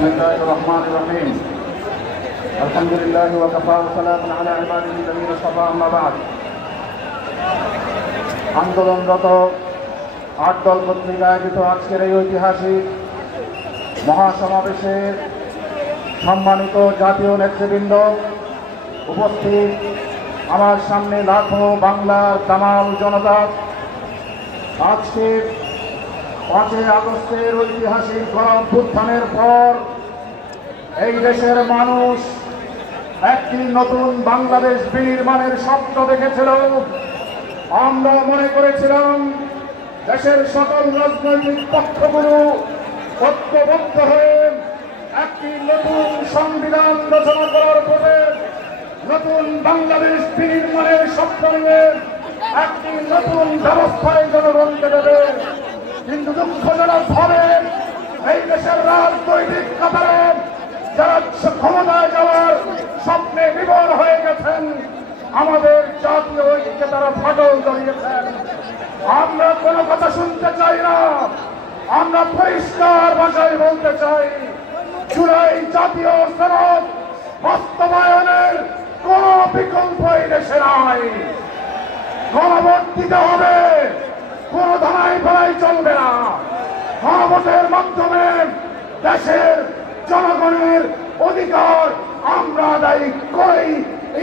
بسم الله الرحمن الرحيم الحمد لله وكفى وسلام على عباده الذين اصطفى أما بعد আন্দোলনরত ৮ দল কর্তৃক আয়োজিত আজকের এই ঐতিহাসিক মহাসমাবেশে সম্মানিত জাতীয় নেতৃবৃন্দ উপস্থিত, আমার সামনে লাখো বাংলার তামাম জনতা, আজকে ৫ই আগস্টের ঐতিহাসিক গণঅভ্যুত্থানের পর এই দেশের মানুষ একটি নতুন বাংলাদেশ বিনির্মাণের স্বপ্ন দেখেছিল। আমরা মনে করেছিলাম দেশের সকল রাজনৈতিক পক্ষগুলো ঐক্যবদ্ধ হয়ে একটি নতুন সংবিধান রচনা করার পরে নতুন বাংলাদেশ বিনির্মাণের স্বপ্ন নিয়ে একটি নতুন ব্যবস্থায় জনগণকে দেবে। কিন্তু দুঃখজনক ভাবে এই দেশের রাজনৈতিক কাতারে যারা ক্ষমতায় যাওয়ার স্বপ্নে বিভোর হয়ে গেছেন, আমাদের জাতীয় ঐক্যে তারা ফাটল ধরিয়েছেন। আমরা কোনো কথা শুনতে চাই না, আমরা পরিষ্কার ভাষায় বলতে চাই, জুলাই জাতীয় সনদ বাস্তবায়নের কোন বিকল্প এই দেশে নাই। গণভোট দিতে হবে, কোন ধারায় ফেলাই চলবে না। গণভোটের মাধ্যমে দেশের জনগণের অধিকার আমরা আদায় করেই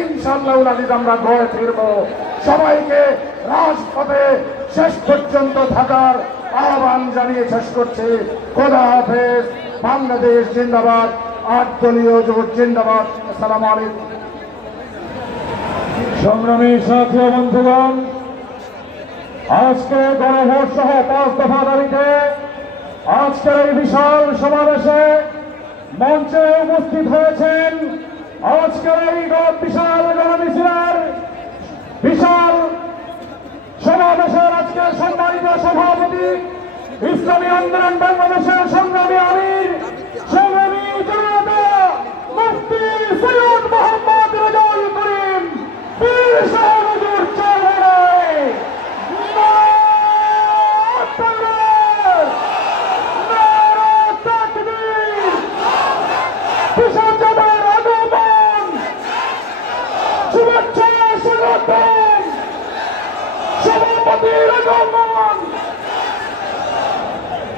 ইনশাআল্লাহ আমরা গড়ে ফিরব। সবাইকে রাজপথে শেষ পর্যন্ত থাকার আহ্বান জানিয়ে শেষ করছি। খোদা হাফেজ। বাংলাদেশ জিন্দাবাদ। ৮ দলীয় জোট জিন্দাবাদ। আসসালামু আলাইকুম। সংগ্রামী সাথী ও বন্ধুগণ, আজকে গণভোট সহ ৫ দফা দাবিতে আজকের এই বিশাল সমাবেশে মঞ্চে উপস্থিত হয়েছেন আজকের এই বিশাল গণমিছিলের বিশাল সমাবেশের আজকে সম্মানিত সভাপতি, ইসলামী আন্দোলন বাংলাদেশের সংগ্রামী আমির, সংগ্রামী জনতা মুফতি সৈয়দ মোহাম্মদ রেজাউল করিম পীর সাহেব হুজুর চৌধুরী,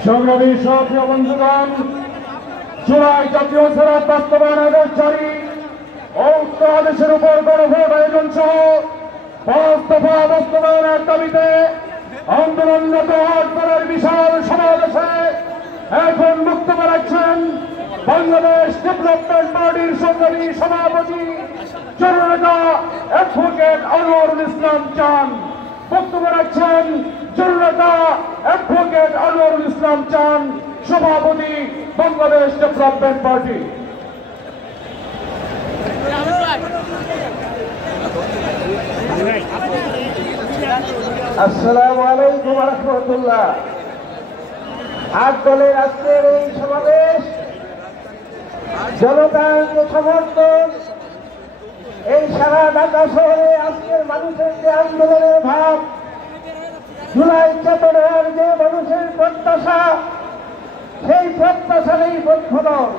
সংগ্রামী সাথী ও বন্ধুগণ, জুলাই জাতীয় সনদ বাস্তবায়ন আদেশ জারি ও উক্ত আদেশের উপর গণভোট আয়োজন সহ ৫ দফা বাস্তবায়নের দাবিতে আন্দোলনরত ৮ দলের বিশাল সমাবেশে এখন বক্তব্য রাখছেন বাংলাদেশ ডেভেলপমেন্ট পার্টির সংগ্রামী সভাপতি জননেতা অ্যাডভোকেট আনোয়ারুল ইসলাম চান। বক্তব্য রাখছেন জননেতা অ্যাডভোকেট আনোয়ারুল ইসলাম চান, সভাপতি বাংলাদেশ ডেভেলপমেন্ট পার্টি। আসসালামু আলাইকুম ওয়া রাহমাতুল্লাহ। ৮ দলের আজকের এই সমাবেশ জনতার সমর্থন, এই সারা ঢাকা শহরে আজকের মানুষের যে আন্দোলনের ভাব, জুলাই চেতনার যে মানুষের প্রত্যাশা, সেই প্রত্যাশারই প্রতিফলন।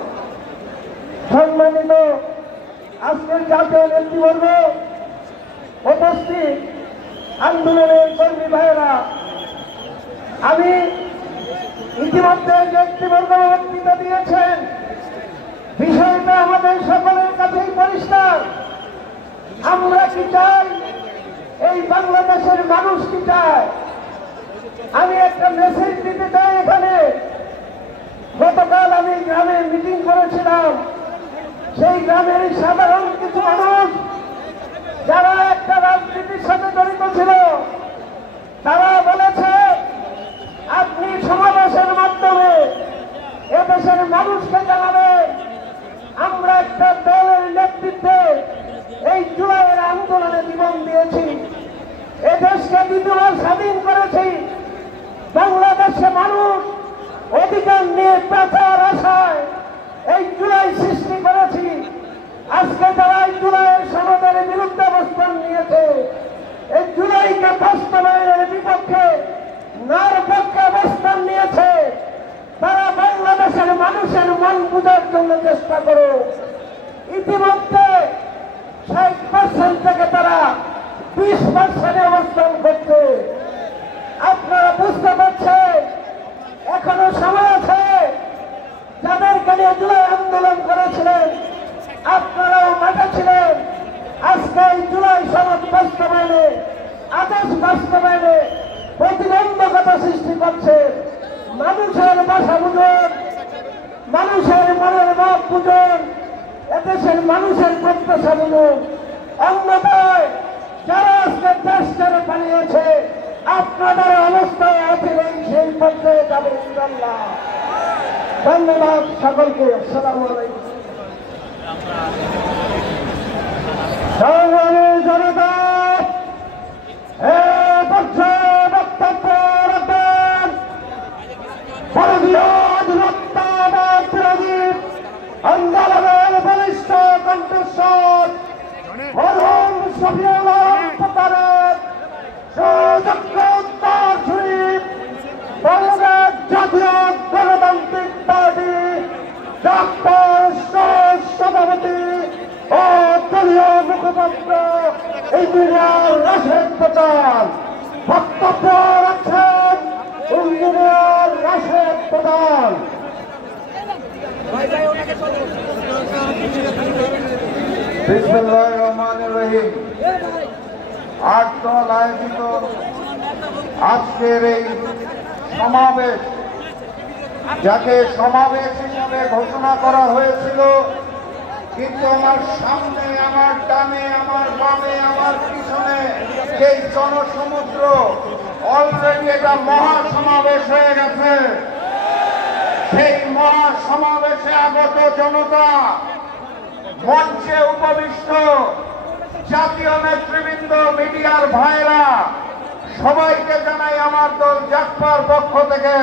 সম্মানিত আজকের জাতীয় নেতৃবর্গ, উপস্থিত আন্দোলনের কর্মী ভাইয়েরা, আমি ইতিমধ্যে নেতৃবর্গ বক্তৃতা দিয়েছেন, বিষয়টা আমাদের সকলের কাছেই পরিষ্কার। আমরা কি চাই? এই বাংলাদেশের মানুষ কি চায়? আমি একটা মেসেজ দিতে চাই এখানে। গতকাল আমি গ্রামে মিটিং করেছিলাম, সেই গ্রামের সাধারণ কিছু মানুষ যারা একটা রাজনীতির সাথে জড়িত ছিল, তারা বলেছে আপনি সমাবেশের মাধ্যমে এদেশের মানুষকে জানাবেন আমরা একটা দলের নেতৃত্বে এই জুলাইয়ের আন্দোলনে জীবন দিয়েছি, এদেশকে দ্বিতীয়বার স্বাধীন করেছি, বাংলাদেশে মানুষ অধিকার নিয়ে পেঁচার আশায় এই জুলাই সৃষ্টি করেছি। আজকে যারা এই জুলাইয়ের সনদের বিরুদ্ধে অবস্থান নিয়েছে, এই জুলাইকে বাস্তবায়নের বিপক্ষে নার পক্ষে অবস্থান নিয়েছে, তারা বাংলাদেশের মানুষের মন বোঝার জন্য চেষ্টা করুক। ইতিমধ্যে 60% থেকে তারা 20% অবস্থান করছে। আপনারা বুঝতে পারছেন এখনো সময় আছে। যাদেরকে নিয়ে জুলাই আন্দোলন করেছিলেন আপনারাও মাঠে ছিলেন। আজকে এই জুলাই সনদ বাস্তবায়নে, আদেশ বাস্তবায়নে প্রতিবন্ধকতা সৃষ্টি করছে। মানুষের ভাষা বুঝুন, মানুষের মনের ভাব বুঝুন, এদেশের মানুষের প্রত্যাশা বুঝুন। অন্যথায় যারা আজকে দেশ ছেড়ে পালিয়েছে আপনাদের অবস্থায় আছেন সেই পর্যায়ে যাবে ইনশাআল্লাহ। ধন্যবাদ সকলকে। আসসালামু আলাইকুম। সংগ্রামী জনতা বক্তব্য রাখবেন ভারতীয় অধিবক্তাবাদ বিরোধী আন্দোলনের বলিষ্ঠ কণ্ঠস্বর মরহুম শফিউল আলম প্রধানের সুযোগ্য উত্তরসূরি বাংলাদেশ জাতীয় গণতান্ত্রিক পার্টি ডাক্তার সভাপতি ও দলীয় মুখপাত্র ইঞ্জিনিয়ার রাশেদ প্রধান বক্তব্য রাখছেন। ইঞ্জিনিয়ার রাশেদ প্রধান। বিসমিল্লাহির রহমানির রহিম। 8 দল আয়োজিত আজকের এই সমাবেশ, যাকে সমাবেশ হিসাবে ঘোষণা করা হয়েছিল, কিন্তু আমার সামনে, আমার ডানে, আমার বামে, আমার পিছনে এই জনসমুদ্র অলরেডি এটা মহাসমাবেশ হয়ে গেছে। সেই মহাসমাবেশে আগত জনতা, মঞ্চে উপবিষ্ট জাতীয় নেতৃবৃন্দ, মিডিয়ার ভাইরা, সবাইকে জানাই আমার দল জাগপার পক্ষ থেকে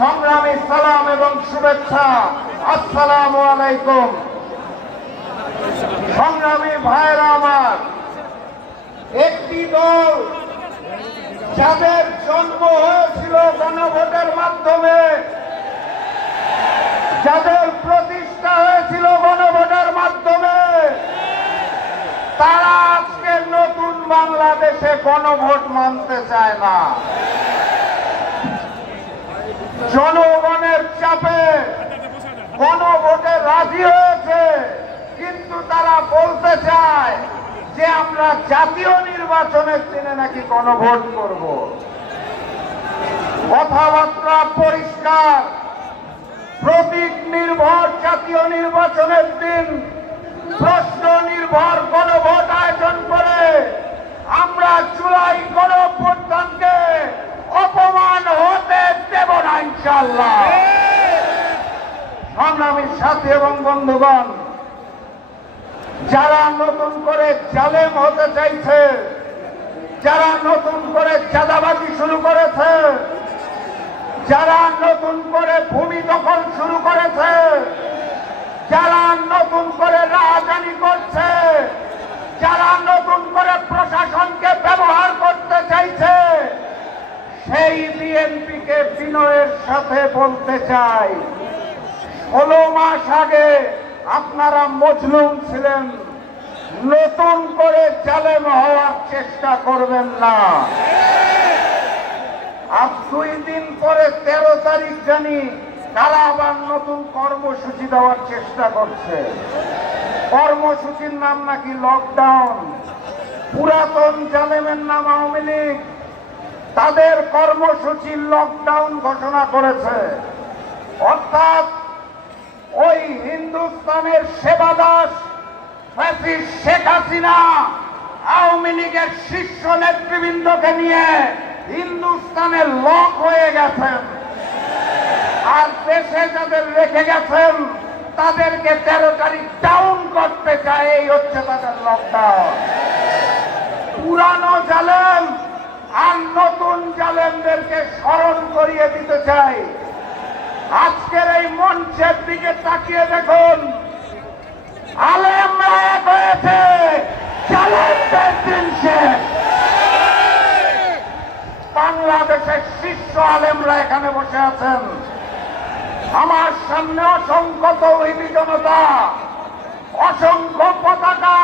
সংগ্রামী সালাম এবং শুভেচ্ছা। আসসালামু আলাইকুম। সংগ্রামী ভাইরা আমার, একটি দল যাদের জন্ম হয়েছিল গণভোটের মাধ্যমে, যাদের প্রতিষ্ঠা হয়েছিল গণভোটের মাধ্যমে, তারা আজকে নতুন বাংলাদেশে গণভোট মানতে চায় না। জনগণের চাপে গণভোটে রাজি হয়েছে, কিন্তু তারা বলতে চায় যে আমরা জাতীয় নির্বাচনের দিনে নাকি গণভোট করব। কথাবার্তা পরিষ্কার, প্রতীক নির্ভর জাতীয় নির্বাচনের দিন প্রশ্ন নির্ভর গণভোট আয়োজন করে আমরা জুলাই গণঅভ্যুত্থানকে অপমান হতে দেব না ইনশাআল্লাহ। সংগ্রামী সাথী এবং বন্ধুগণ, যারা নতুন করে জালেম হতে চাইছে, যারা নতুন করে চাঁদাবাজি শুরু করেছে, যারা নতুন করে ভূমি দখল শুরু করেছে, যারা নতুন করে রাজধানী করছে, যারা নতুন করে প্রশাসনকে ব্যবহার করতে চাইছে, সেই বিএনপিকে বিনয়ের সাথে বলতে চাই, 16 মাস আগে আপনারা মজলুম ছিলেন, নতুন করে জালেম হওয়ার চেষ্টা করবেন না। আর 2 দিন পরে 13 তারিখ জানি তারা আবার নতুন কর্মসূচি দেওয়ার চেষ্টা করছে। কর্মসূচির নাম নাকি লকডাউন। পুরাতন জালেমের নাম আওয়ামী লীগ, তাদের কর্মসূচি লকডাউন ঘোষণা করেছে। অর্থাৎ ওই হিন্দুস্তানের সেবাদাস ফ্যাসিস্ট শেখ হাসিনা আওয়ামী লীগের শীর্ষ নেতৃবৃন্দকে নিয়ে হিন্দুস্তানে লক হয়ে গেছেন, আর দেশে যাদের রেখে গেছেন তাদেরকে 13 তারিখ ডাউন করতে চায়। এই হচ্ছে তাদের লকডাউন। পুরানো জালেম আর নতুন জালেমদেরকে স্মরণ করিয়ে দিতে চাই। আজকের এই মঞ্চের দিকে তাকিয়ে দেখুন, আলেমরা এক হয়েছে, জালেমদের দিন শেষ। বাংলাদেশের শীর্ষ আলেমরা এখানে বসে আছেন, আমার সামনে অসংখ্য তৌহিদি জনতা, অসংখ্য পতাকা,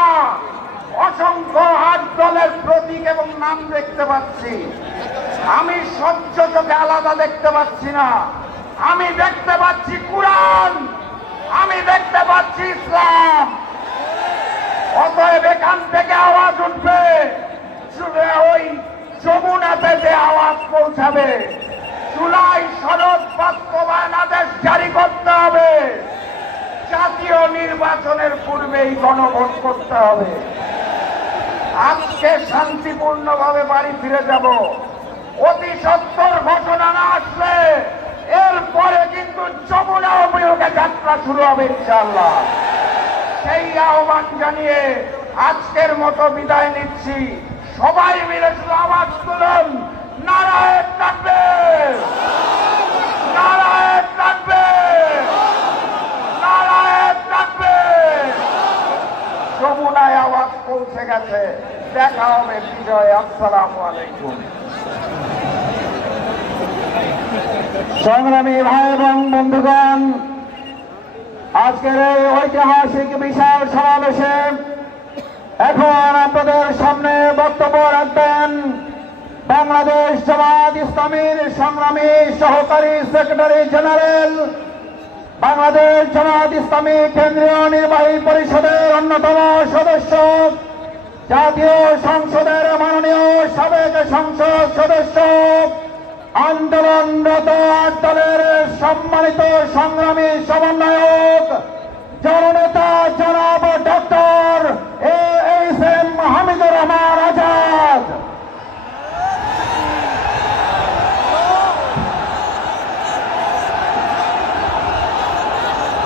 অসংখ্য হাত দলের প্রতীক এবং নাম দেখতে পাচ্ছি। আমি স্বচ্ছ চোখে আলাদা দেখতে পাচ্ছি না। আমি দেখতে পাচ্ছি কুরআন, আমি দেখতে পাচ্ছি ইসলাম। অতএব এখান থেকে আওয়াজ উঠবে, ওই যমুনাতে যে আওয়াজ পৌঁছাবে, জুলাই সনদ বাস্তবায়ন আদেশ জারি করতে হবে, জাতীয় নির্বাচনের পূর্বেই গণভোট করতে হবে। আজকে শান্তিপূর্ণভাবে বাড়ি ফিরে যাব। অতি সত্বর ঘোষণা না আসলে এরপরে কিন্তু যমুনা অভিমুখে যাত্রা শুরু হবে ইনশাআল্লাহ। সেই আহ্বান জানিয়ে আজকের মতো বিদায় নিচ্ছি। সবাই মিলে শুধু আওয়াজ তুলুন, নারায়ে তাকবীর, নারায়ে তাকবীর, নারায়ে তাকবীর। যমুনায় আওয়াজ পৌঁছে গেছে। দেখা হবে বিজয়। আসসালামু আলাইকুম। সংগ্রামী ভাই এবং বন্ধুগণ, আজকের এই ঐতিহাসিক বিশাল সমাবেশে এখন আপনাদের সামনে বক্তব্য রাখবেন বাংলাদেশ জামাত ইসলামীর সংগ্রামী সহকারী সেক্রেটারি জেনারেল, বাংলাদেশ জামাত ইসলামী কেন্দ্রীয় নির্বাহী পরিষদের অন্যতম সদস্য, জাতীয় সংসদের মাননীয় সাবেক সংসদ সদস্য, আন্দোলনরত দলের সম্মানিত সংগ্রামী সমন্বয়ক, জননেতা জনাব ডক্টর ASM হামিদুর রহমান আজাদ।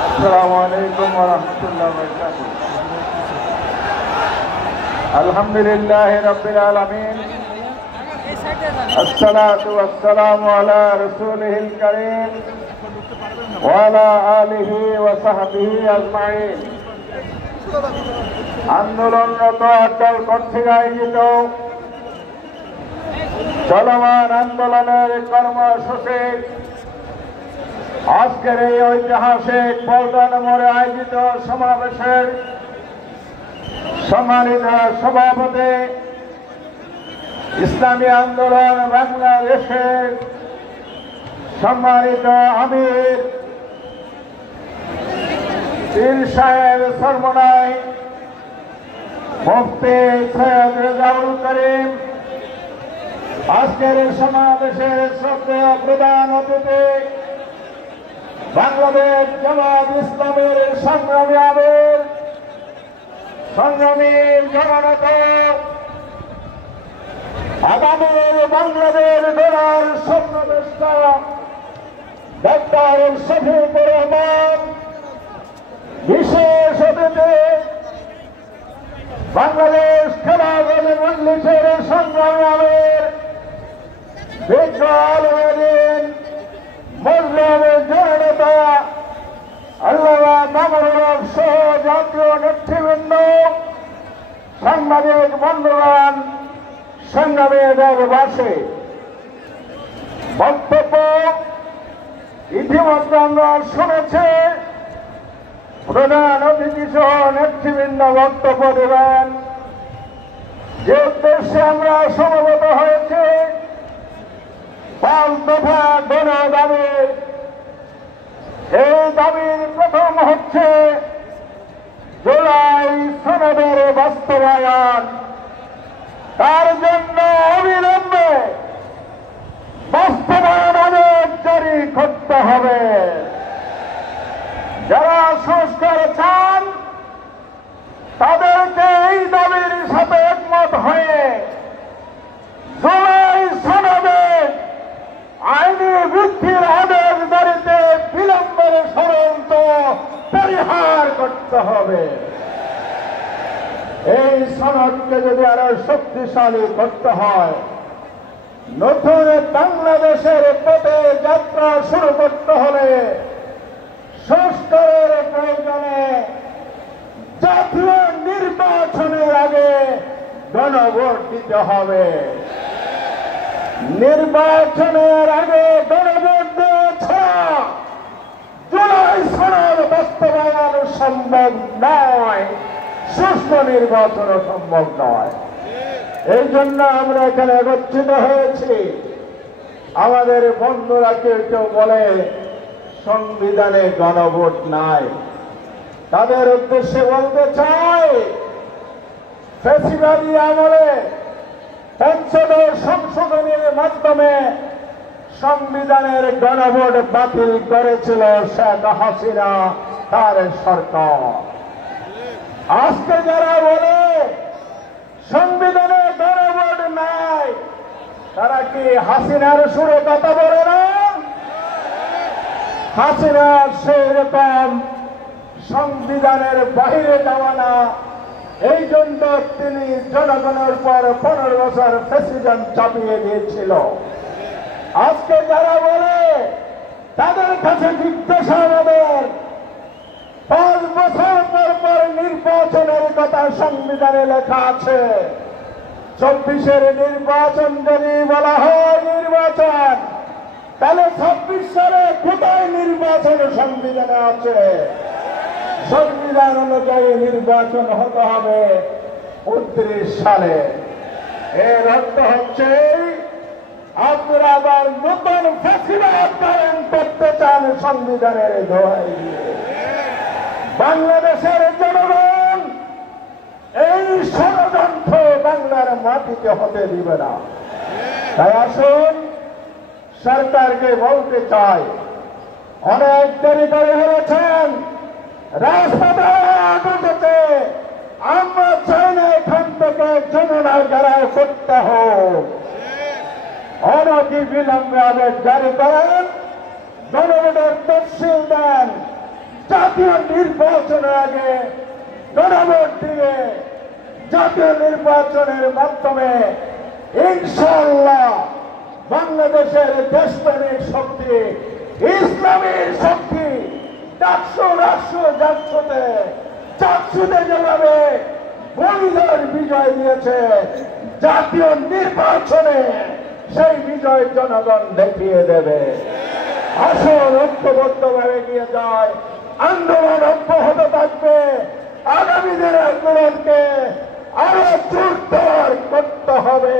আসসালামু আলাইকুম ওয়া রাহমাতুল্লাহি ওয়া বারাকাতুহু। আলহামদুলিল্লাহি রাব্বিল আলামিন, আসসালাতু ওয়াসসালামু আলা রাসূলিহিল কারীম ওয়া আলা আলিহি ওয়া সাহবিহি আজমাইন। আন্দোলনরত দল কর্তৃক আয়োজিত চলমান আন্দোলনের কর্মসূচি আজকের এই ঐতিহাসিক পল্টন মোড়ে আয়োজিত সমাবেশের সম্মানিত সভাপতি, ইসলামী আন্দোলন বাংলাদেশের সম্মানিত আমির পীর সাহেব সরমনাই মুফতি সৈয়দ রেজাউল করিম, আজকের সমাবেশের শ্রদ্ধেয় প্রধান অতিথি, বাংলাদেশ জামাত ইসলামের সংগ্রামী আমির, সংগ্রামী জননেতা, আগামী বাংলাদেশ গড়ার স্বপ্নদ্রষ্টা ডক্টর শফিকুর রহমান, বিশেষ অতিথি বাংলাদেশ খেলাফত মজলিসের সংগ্রামী আমির বিজ্ঞ আলমদিন, মুসলিম জননেতা আল্লামা মামুনুল হক সহ জাতীয় নেতৃবৃন্দ, সাংবাদিক বন্ধুগণ, সংগ্রামী দেশবাসী, বক্তব্য ইতিমধ্যে আমরা শুনেছি। প্রধান অতিথি সহ নেতৃবৃন্দ বক্তব্য দেবেন। যে উদ্দেশ্যে আমরা সমবেত হয়েছি, 5 দফা গণ দাবি। এই দাবির প্রথম হচ্ছে জুলাই সনদের বাস্তবায়ন। তার জন্য অবিলম্বে বাস্তবায়ন আদেশ জারি করতে হবে। যারা সংস্কার চান তাদেরকে এই দাবির সাথে একমত হয়ে জুলাই সনদে আইনি বৃদ্ধির আদেশ জারিতে বিলম্বের ষড়যন্ত্র পরিহার করতে হবে। এই সনদকে যদি আরো শক্তিশালী করতে হয়, নতুন বাংলাদেশের পথে যাত্রা শুরু করতে হলে সংস্কারের প্রয়োজনে জাতীয় নির্বাচনের আগে গণভোট দিতে হবে। নির্বাচনের আগে গণভোট দেওয়া ছাড়া সম্ভব নয়, সুষ্ঠু নির্বাচনও সম্ভব নয়। এই জন্য আমরা এখানে একত্রিত হয়েছি। আমাদের বন্ধুরা কেউ কেউ বলে সংবিধানে গণভোট নাই। তাদের উদ্দেশ্যে বলতে চাই, ফ্যাসিবাদী আমলে পঞ্চদশ সংশোধনের মাধ্যমে সংবিধানের গণভোট বাতিল করেছিল শেখ হাসিনা তার সরকার। আজকে যারা বলে সংবিধানে গণভোট নাই, তারা কি হাসিনার সুরে কথা বলে না? হাসিনা সেই রকম সংবিধানের বাহিরে যাওয়া না, এই জন্য তিনি জনগণের পর 15 বছর প্রেসিডেন্ট চাপিয়ে দিয়েছিল। আজকে যারা বলে তাদের কাছে জিজ্ঞাসা আমাদের, 5 বছর পর পর নির্বাচনের কথা সংবিধানে লেখা আছে। 24-এর নির্বাচন যদি বলা হয় নির্বাচন, তাহলে 26 সালে কোথায় নির্বাচন সংবিধানে আছে? সংবিধান অনুযায়ী নির্বাচন হতে হবে 29 সালে। এর অর্থ হচ্ছে আপনারা আবার নতুন ফ্যাসিবাদ কায়েম করতে চান সংবিধানের দোহাই দিয়ে। বাংলাদেশের জনগণ এই ষড়যন্ত্র বাংলার মাটিতে হতে দিবে না। তাই আসুন, সরকারকে বলতে চাই, অনেক দেরি করে ফেলেছেন, রাজপথে আমরা চাই না এখান থেকে যমুনা গড়াই করতে হোক। অনতি বিলম্বে আদেশ জারি করেন, গণভোটের তফসিল দেন, জাতীয় নির্বাচনের আগে গণভোট দিয়ে জাতীয় নির্বাচনের মাধ্যমে ইনশাআল্লাহ বাংলাদেশের দেশপ্রেমিক শক্তি, ইসলামী শক্তি ডাকসু রাষ্ট্র চাকসুতে যেভাবে বলিদার বিজয় দিয়েছে, জাতীয় নির্বাচনে সেই বিজয় জনগণ দেখিয়ে দেবে। আসল ঐক্যবদ্ধভাবে নিয়ে যায়, আন্দোলন অব্যাহত থাকবে। আগামী দিনের আন্দোলনকে আরো জোরদার করতে হবে,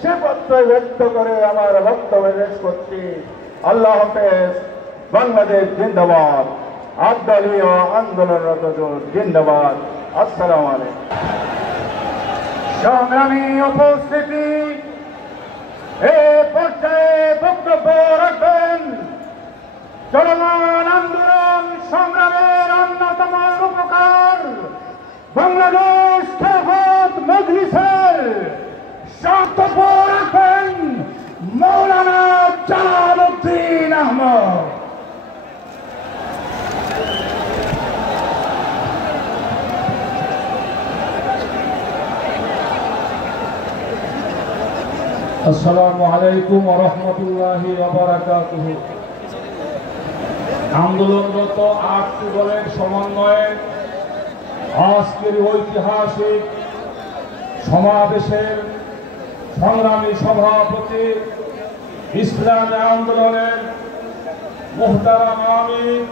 সে পত্র ব্যক্ত করে আমার বক্তব্য শেষ করছি। আল্লাহ হাফেজ। বাংলাদেশ জিন্দাবাদ। আবদলীয় আন্দোলনরত জিন্দাবাদ। আসসালামু আলাইকুম। সংগ্রামী উপস্থিতি, এ পর্যায়ে বক্তব্য রাখবেন চলমান আন্দোলন সংগ্রামের অন্যতম রূপকার বাংলাদেশ খেলাফত মজলিসের বক্তব্য রাখবেন মৌলানা জালালউদ্দিন আহমদ। আসসালামু আলাইকুম ওয়া রাহমাতুল্লাহি ওয়া বারাকাতুহু। আন্দোলনরত 8টি দলের সমন্বয়ে আজকের ঐতিহাসিক সমাবেশের সংগ্রামী সভাপতি, ইসলামী আন্দোলনের মুহতারাম আমির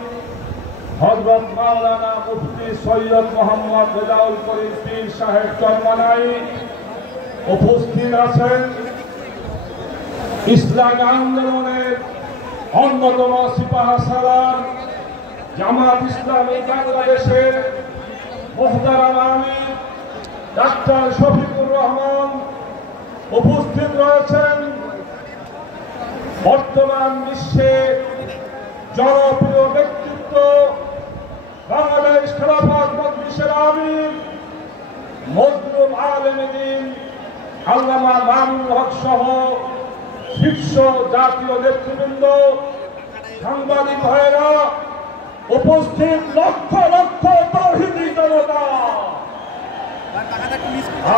হযরত মাওলানা মুফতি সৈয়দ মোহাম্মদ রেজাউল করিম পীর সাহেব চরমনাই উপস্থিত আছেন। ইসলামী আন্দোলনের অন্যতম সিপাহসালার জামাত ইসলামী বাংলাদেশের মুহতারাম আমির ডাক্তার শফিকুর রহমান উপস্থিত রয়েছেন। বর্তমান বিশ্বে জনপ্রিয় ব্যক্তিত্ব বাংলাদেশ খেলাফত মজলিসের আমির মজলুম আলেমে দ্বীন আল্লামা মামুনুল হক সহ শীর্ষ জাতীয় নেতৃবৃন্দ, সাংবাদিক ভাইয়েরা, উপস্থিত লক্ষ লক্ষ তাওহীদি জনতা,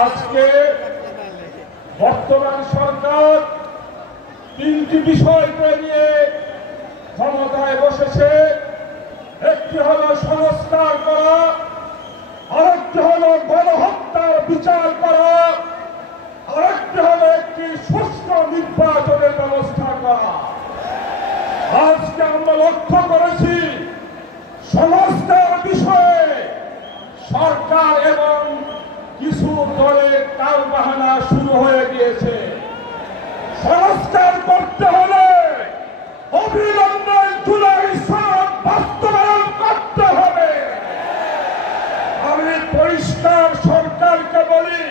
আজকে বর্তমান সরকার 3টি বিষয়কে নিয়ে ক্ষমতায় বসেছে। একটি হলো সংস্কার করা, আরেকটি হলো গণহত্যার বিচার করা, আরেকটি হলো একটি সুষ্ঠু নির্বাচনের ব্যবস্থা করা। আজকে আমরা লক্ষ্য করেছি সংস্কার বিষয়ে সরকার এবং কিছু দলের টালবাহানা শুরু হয়ে গিয়েছে। সংস্কার করতে হলে অবিলম্বে জুলাই সনদ বাস্তবায়ন করতে হবে। আমি পরিষ্কার সরকারকে বলি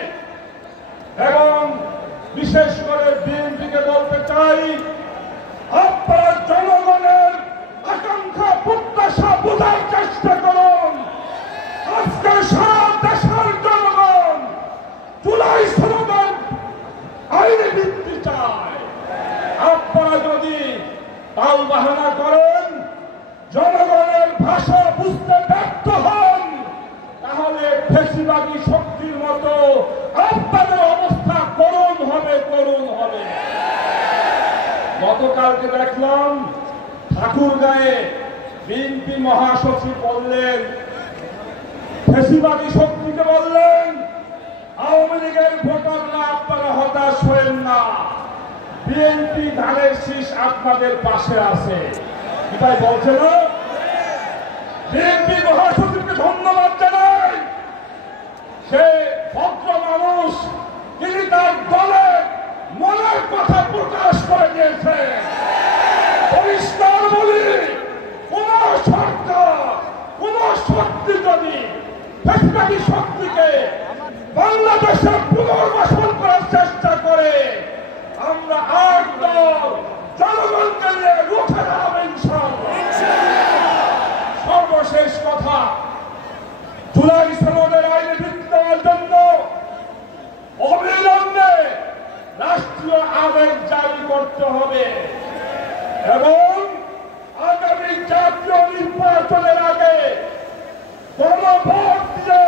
এবং বিশেষ করে বিএনপিকে বলতে চাই, আপনারা জনগণের আকাঙ্ক্ষা প্রত্যাশা বোঝার চেষ্টা করুন। আজকে সারা দেশের জনগণ জুলাই সনদের আইনি ভিত্তি চায়। আপনারা যদি টালবাহানা করেন, জনগণের ভাষা বুঝতে ব্যর্থ হন, তাহলে ফ্যাসিবাদী শক্তির মতো আপনাদের অবস্থা করুণ হবে। গতকালকে দেখলাম ঠাকুরগাঁয়ে বিএনপি মহাসচিব বললেন, ফ্যাসিবাদী শক্তিকে বললেন, আওয়ামী লীগের ভোটাররা আপনারা হতাশ হবেন না, বিএনপি ধানের শীষ আপনাদের পাশে আছে। তাই বলছে না? বিএনপি মহাসচিবকে ধন্যবাদ জানাই। সে ভদ্র মানুষ, তিনি তার দলের মনের কথা প্রকাশ করে দিয়েছে। পরিষ্কার বলি, কোন সরকার, কোন শক্তি যদি ফ্যাসিবাদী শক্তিকে বাংলাদেশে পুনর্বাসন করার চেষ্টা করে, আমরা আর দল জনগণকে নিয়ে রুখে দাঁড়াবো ইনশাআল্লাহ। সর্বশেষ কথা, জুলাই সনদের আইনে ভিত্তি দেওয়ার জন্য অবিলম্বে রাষ্ট্রীয় আদেশ জারি করতে হবে এবং আগামী জাতীয় নির্বাচনের আগে গণভোট দিয়ে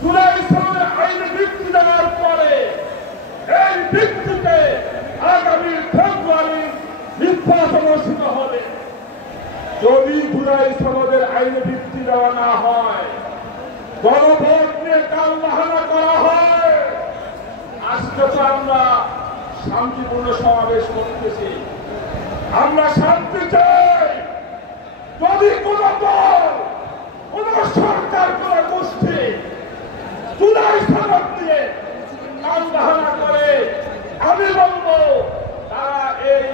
জুলাই সনদের আইনে ভিত্তি দেওয়ার পরে এই ভিত্তিতে আগামী ফেব্রুয়ারি নির্বাচন অনুষ্ঠিত হবে। যদি জুলাই সনদের আইনে ভিত্তি দেওয়া না হয়, গণভোট নিয়ে টালবাহানা করা হয়, আজকে তো আমরা শান্তিপূর্ণ সমাবেশ করতেছি, আমরা শান্তি চাই। যদি কোন দল, কোন সরকার, কোন গোষ্ঠী জুলাই সনদ নিয়ে টালবাহানা করে, আমি বলবো তারা এই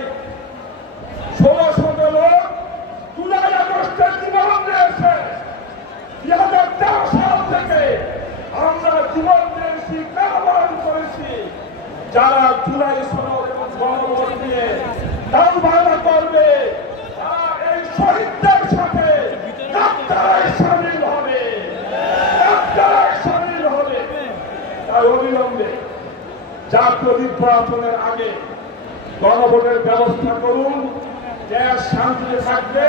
16-17 লোক জুলাই আগস্টের জীবন দিয়েছে। 2013 সাল থেকে আমরা জীবন দিয়েছি, কারাবরণ করেছি। যারা জুলাই সনদ এবং গণভোট নিয়ে টালবাহানা করবে, তারা এই শহীদদের সাথে ডাক্তারাই সামিল হবে। তাই অবিলম্বে জাতীয় নির্বাচনের আগে গণভোটের ব্যবস্থা করুন। দেশ শান্তিতে থাকবে,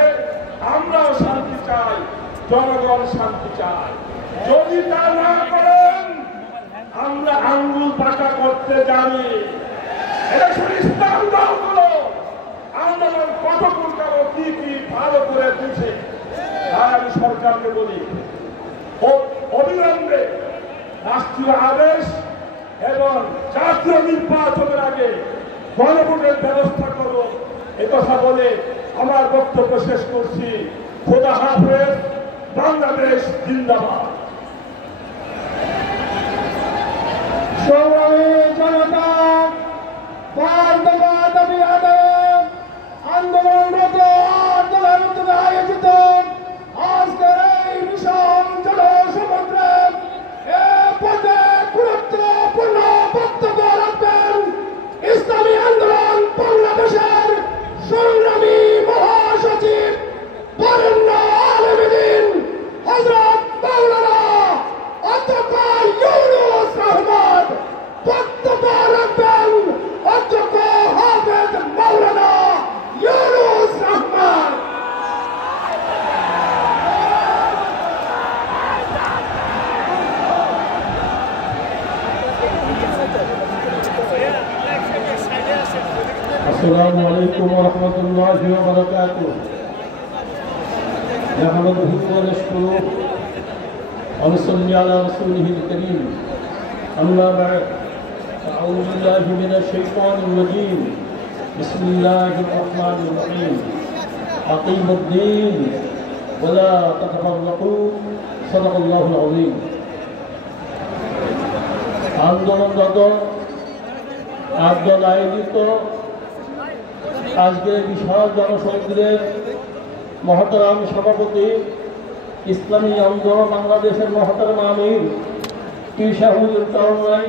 আমরাও শান্তি চাই, জনগণ শান্তি চাই। যদি তা না করেন, আমরা আঙ্গুল পাকা করতে জানি। ইসলাম দলগুলো আন্দোলন কতক্ষণ কারো কি ভালো করে বুঝে। তাই আমি সরকারকে বলি, অবিলম্বে রাষ্ট্রীয় আদেশ এবং জাতীয় নির্বাচনের আগে গণভোটের ব্যবস্থা করুন। একথা বলে আমার বক্তব্য শেষ করছি। খোদা হাফেজ। বাংলাদেশ জিন্দাবাদ। সংগ্রামী জনতা, দাবি আদায় আন্দোলনরত দলের উদ্যোগে আয়োজিত আজকের এই বিশাল জনসমুদ্রে এ পথে গুরুত্বপূর্ণ বক্তব্য রাখবেন ইসলামী আন্দোলন বাংলাদেশের সংগ্রামী মহাসচিব বরেণ্য আলেমদ্বীন হযরত মাওলানা অধ্যক্ষ ইউনূস আহমদ। বক্তব্য রাখবেন অধ্যক্ষ হাফেজ মাওলানা ইউনূস আহমদ। السلام عليكم ورحمة الله وبركاته. نحمده ونشكره ونصلي على رسوله الكريم. أما بعد، أعوذ بالله من الشيطان الرجيم. بسم الله الرحمن الرحيم. أقيموا الدين ولا تتفرقوا صدق الله العظيم আন্দোলনরত আন্দোলন আয়োজিত আজকের বিশাল জনসমুদ্রের মহতরাম সভাপতি ইসলামী আন্দোলন বাংলাদেশের মহতরম আমির পীর শাহুল চরমাই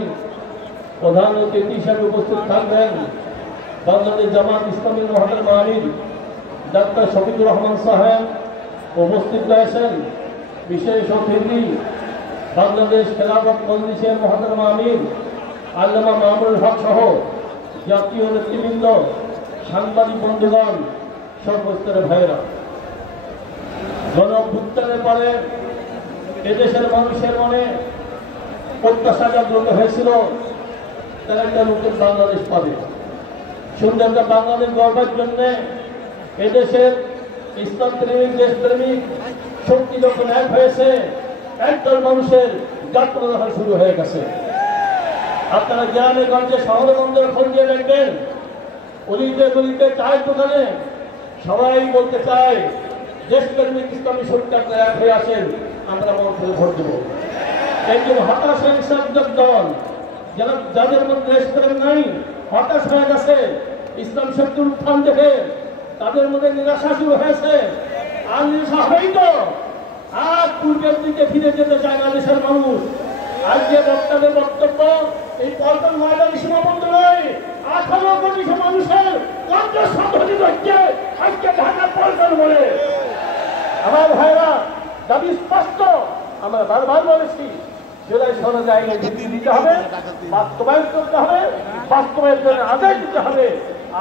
প্রধান অতিথি হিসেবে উপস্থিত থাকবেন বাংলাদেশ জামাত ইসলামীর মহতরম আমির ডাক্তার শফিকুর রহমান সাহেব উপস্থিত রয়েছেন বিশেষ অতিথি বাংলাদেশ খেলাফত মজলিসের মহতরম আমির আল্লামা মামুনুল হক সহ জাতীয় নেতৃবৃন্দ সাংবাদিক বন্ধুগণ সর্বস্তরের ভাইয়েরা গণ-অভ্যুত্থানের পরে এদেশের মানুষের মনে প্রত্যাশা জাগ্রত হয়েছিল তারা একটা নতুন বাংলাদেশ পাবে সুন্দর একটা বাংলাদেশ গড়বার জন্য এদেশের ইসলাম প্রেমিক দেশপ্রেমিক শক্তি যখন এক হয়েছে একদল মানুষের যাত্রা যখন শুরু হয়ে গেছে। আপনারা গ্রামে গঞ্জে শহরে বন্দরে খোঁজে দেখবেন অলিতে গলিতে চায়ের দোকানে সবাই বলতে চায় দেশপ্রেমিক ইসলামী সরকারটা এক হয়ে আসেন, আমরা মন্ত্রে ভোট দেব। একজন হতাশ হিংসাত্মক দল যাদের মধ্যে দেশপ্রেম নাই, হতাশ হয়ে গেছে ইসলাম শক্তির উত্থান দেখে তাদের মধ্যে নিরাশা শুরু হয়েছে। আর নিরাশা হইত আর পূর্বের দিকে ফিরে যেতে চায় না দেশের মানুষ। আজকে বক্তাদের বক্তব্য এই পল্টন ময়দানে সীমাবদ্ধ নয়, 18 কোটি মানুষের কণ্ঠস্বরধ্বনি হচ্ছে আজকে ঢাকা পল্টন বলে। আমার ভাইরা দাবি স্পষ্ট, আমরা বারবার বলেছি জুলাই সনদে আইনে ভিত্তি দিতে হবে, বাস্তবায়ন করতে হবে, বাস্তবায়নের জন্য আদেশ দিতে হবে,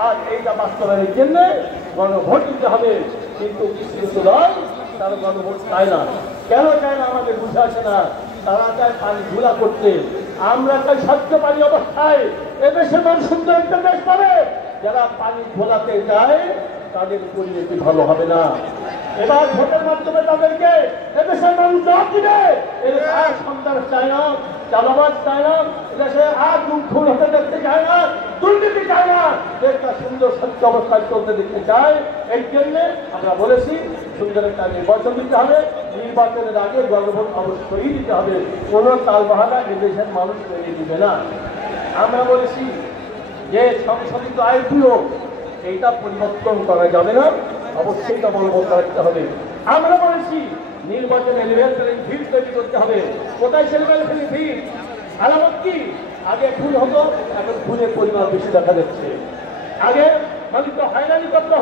আর এইটা বাস্তবায়নের জন্য গণভোট দিতে হবে। কিন্তু কিছু কিছু দল তারা গণভোট চায় না। কেন চায় না আমাদের বুঝে আসে না। তারা চায় পানি ঘোলা করতে, আমরা চাই স্বচ্ছ পানি অবস্থায় এদেশের মানুষ সুন্দর একটা দেশ পাবে। যারা পানি ঘোলাতে যায় তাদের পরিণতি ভালো হবে না। এবার ভোটের মাধ্যমে তাদেরকে এদেশের মানুষ জবাব দিবে। এর আর সন্ত্রাস চায় না, চালাবাজ চায় না, এদেশে আর দুঃখুর হতে দেখতে চায় না, দুর্নীতি চায় না, দেশটা সুন্দর স্বচ্ছ অবস্থায় চলতে দেখতে চায়। এই জন্য আমরা বলেছি সুন্দর একটা নির্বাচন দিতে হবে, নির্বাচনের আগে গণভোট অবশ্যই দিতে হবে। কোনো তালবাহানা এদেশের মানুষ মেনে দিবে না। আমরা বলেছি যে সংশোধিত আইনগুলো এইটা পরিবর্তন করা যাবে না, অবশ্যই তা বলবৎ রাখতে হবে। আমরা বলেছি নির্বাচনে লেভেল ফেলিং ভিড় তৈরি করতে হবে। কোথায় সে লেভেল ফেলিং ভিড়? আলামত কি? আগে খুন হতো, এখন খুনের পরিমাণ বেশি দেখা যাচ্ছে। আগে মানুষ তো হয়রানি করতো,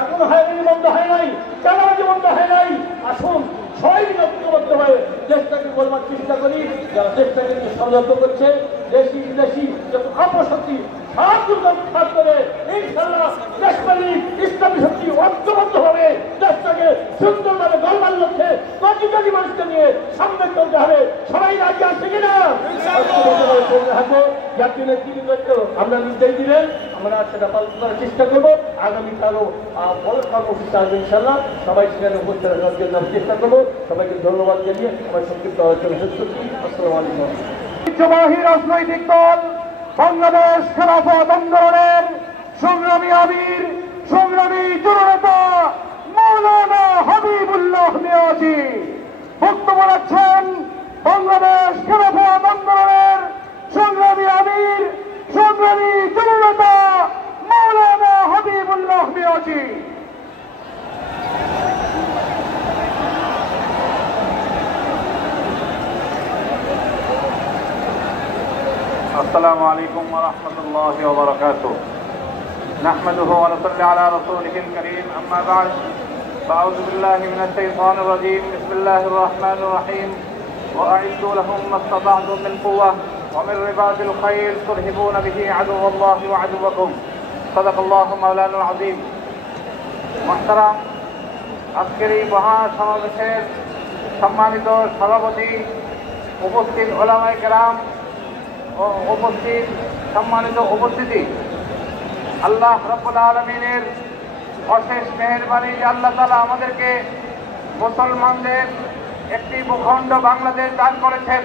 এখন হয়রানি বন্ধ হয় নাই, চালাবাজি বন্ধ হয় নাই। আসুন সবাই ঐক্যবদ্ধ হয়ে দেশটাকে বলবার চেষ্টা করি, যারা দেশটাকে ষড়যন্ত্র করছে দেশি বিদেশি যত অপশক্তি সব দুর্গত করে ইনশাআল্লাহ দেশপ্রেমিক ইসলামী শক্তি ঐক্যবদ্ধ হবে দেশটাকে সুন্দরভাবে গড়বার লক্ষ্যে কোটি কোটি মানুষকে নিয়ে সামনে চলতে হবে। সবাই রাজি আছে কিনা? জাতীয় নেতৃত্ব আমরা নির্দেশ দিলেন, আমরা সেটা পালন করার চেষ্টা করবো। আগামীকালও বড় কর্মসূচি আসবে ইনশাআল্লাহ, সবাই সেখানে উপস্থিত রাখার জন্য চেষ্টা করবো। সবাইকে ধন্যবাদ জানিয়ে আমার সংক্ষিপ্ত আলোচনা শেষ করছি। আসসালামু আলাইকুম। ঐতিহ্যবাহী রাজনৈতিক দল বাংলাদেশ খেলাফত আন্দোলনের সংগ্রামী আমির, সংগ্রামী জননেতা মাওলানা হাবিবুল্লাহ নিয়াজি বক্তব্য রাখছেন। বাংলাদেশ খেলাফত আন্দোলনের সংগ্রামী আমির, সংগ্রামী জননেতা মাওলানা হাবিবুল্লাহ নিয়াজি। السلام عليكم ورحمة الله وبركاته. نحمده ونصلي على رسوله الكريم. أما بعد فأعوذ بالله من الشيطان الرجيم. بسم الله الرحمن الرحيم. وأعدوا لهم ما استطعتم من قوة ومن رباط الخيل ترهبون به عدو الله وعدوكم. صدق الله مولانا العظيم. محترم আজকের এই মহা সমাবেশের সম্মানিত সভাপতি, উপস্থিত উলামায়ে কেরাম ও উপস্থিত সম্মানিত উপস্থিতি, আল্লাহ রাব্বুল আলামিনের অশেষ মেহেরবানি যে আল্লাহ তাআলা আমাদেরকে মুসলমানদের একটি ভূখণ্ড বাংলাদেশ দান করেছেন।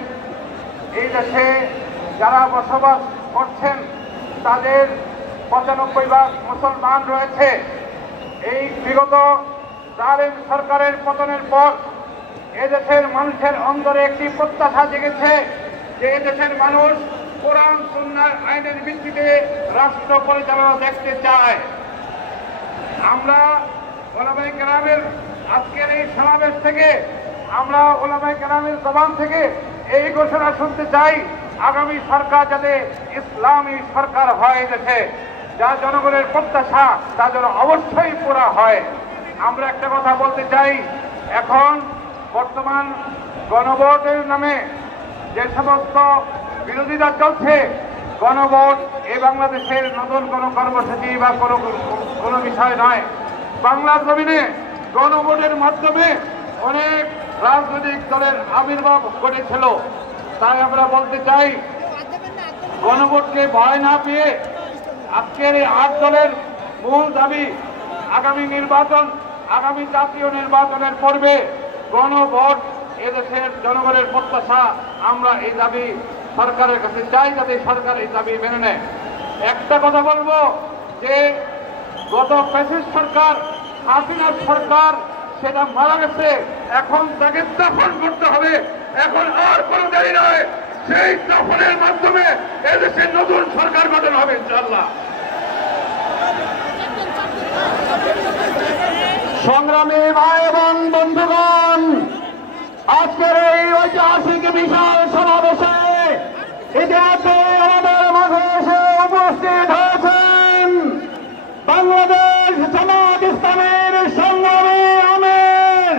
এই দেশে যারা বসবাস করছেন তাদের 95 ভাগ মুসলমান রয়েছে। এই বিগত জালেম সরকারের পতনের পর এদেশের মানুষের অন্তরে একটি প্রত্যাশা জেগেছে যে এদেশের মানুষ কোরআন সুন্নাহ আইনের ভিত্তিতে রাষ্ট্র পরিচালনা দেখতে চায়। আমরা ওলামায়ে কেরামের আজকের এই সমাবেশ থেকে আমরা ওলামায়ে কেরামের জবান থেকে এই ঘোষণা শুনতে চাই, আগামী সরকার যাতে ইসলামী সরকার হয় দেশে, যা জনগণের প্রত্যাশা তা যেন অবশ্যই পুরা হয়। আমরা একটা কথা বলতে চাই, এখন বর্তমান গণভোটের নামে যে সমস্ত বিরোধিতা চলছে, গণভোট এই বাংলাদেশের নতুন কোনো কর্মসূচি বা কোনো বিষয় নয়। বাংলার জমিনে গণভোটের মাধ্যমে অনেক রাজনৈতিক দলের আবির্ভাব ঘটেছিল। তাই আমরা বলতে চাই, গণভোটকে ভয় না পেয়ে আজকের এই 8 দলের মূল দাবি আগামী নির্বাচন, আগামী জাতীয় নির্বাচনের পূর্বে গণভোট এদেশের জনগণের প্রত্যাশা। আমরা এই দাবি সরকারের কাছে চাই, যাতে সরকার এই দাবি মেনে নেয়। একটা কথা বলবো যে গত ফ্যাসিস্ট সরকার, হাসিনার সরকার, সেটা মারা গেছে, এখন তাকে দাফন করতে হবে। এখন আর কোনো দেরি নয়, সেই দাফনের মাধ্যমে এদেশের নতুন সরকার গঠন হবে ইনশাআল্লাহ। সংগ্রামী ভাই এবং বন্ধুগণ, আজকের এই ঐতিহাসিক বিশাল সমাবেশে ইতিহাসে আমাদের মাঝে এসে উপস্থিত হয়েছেন বাংলাদেশ জামাত ইসলামের সংগ্রামী আমির,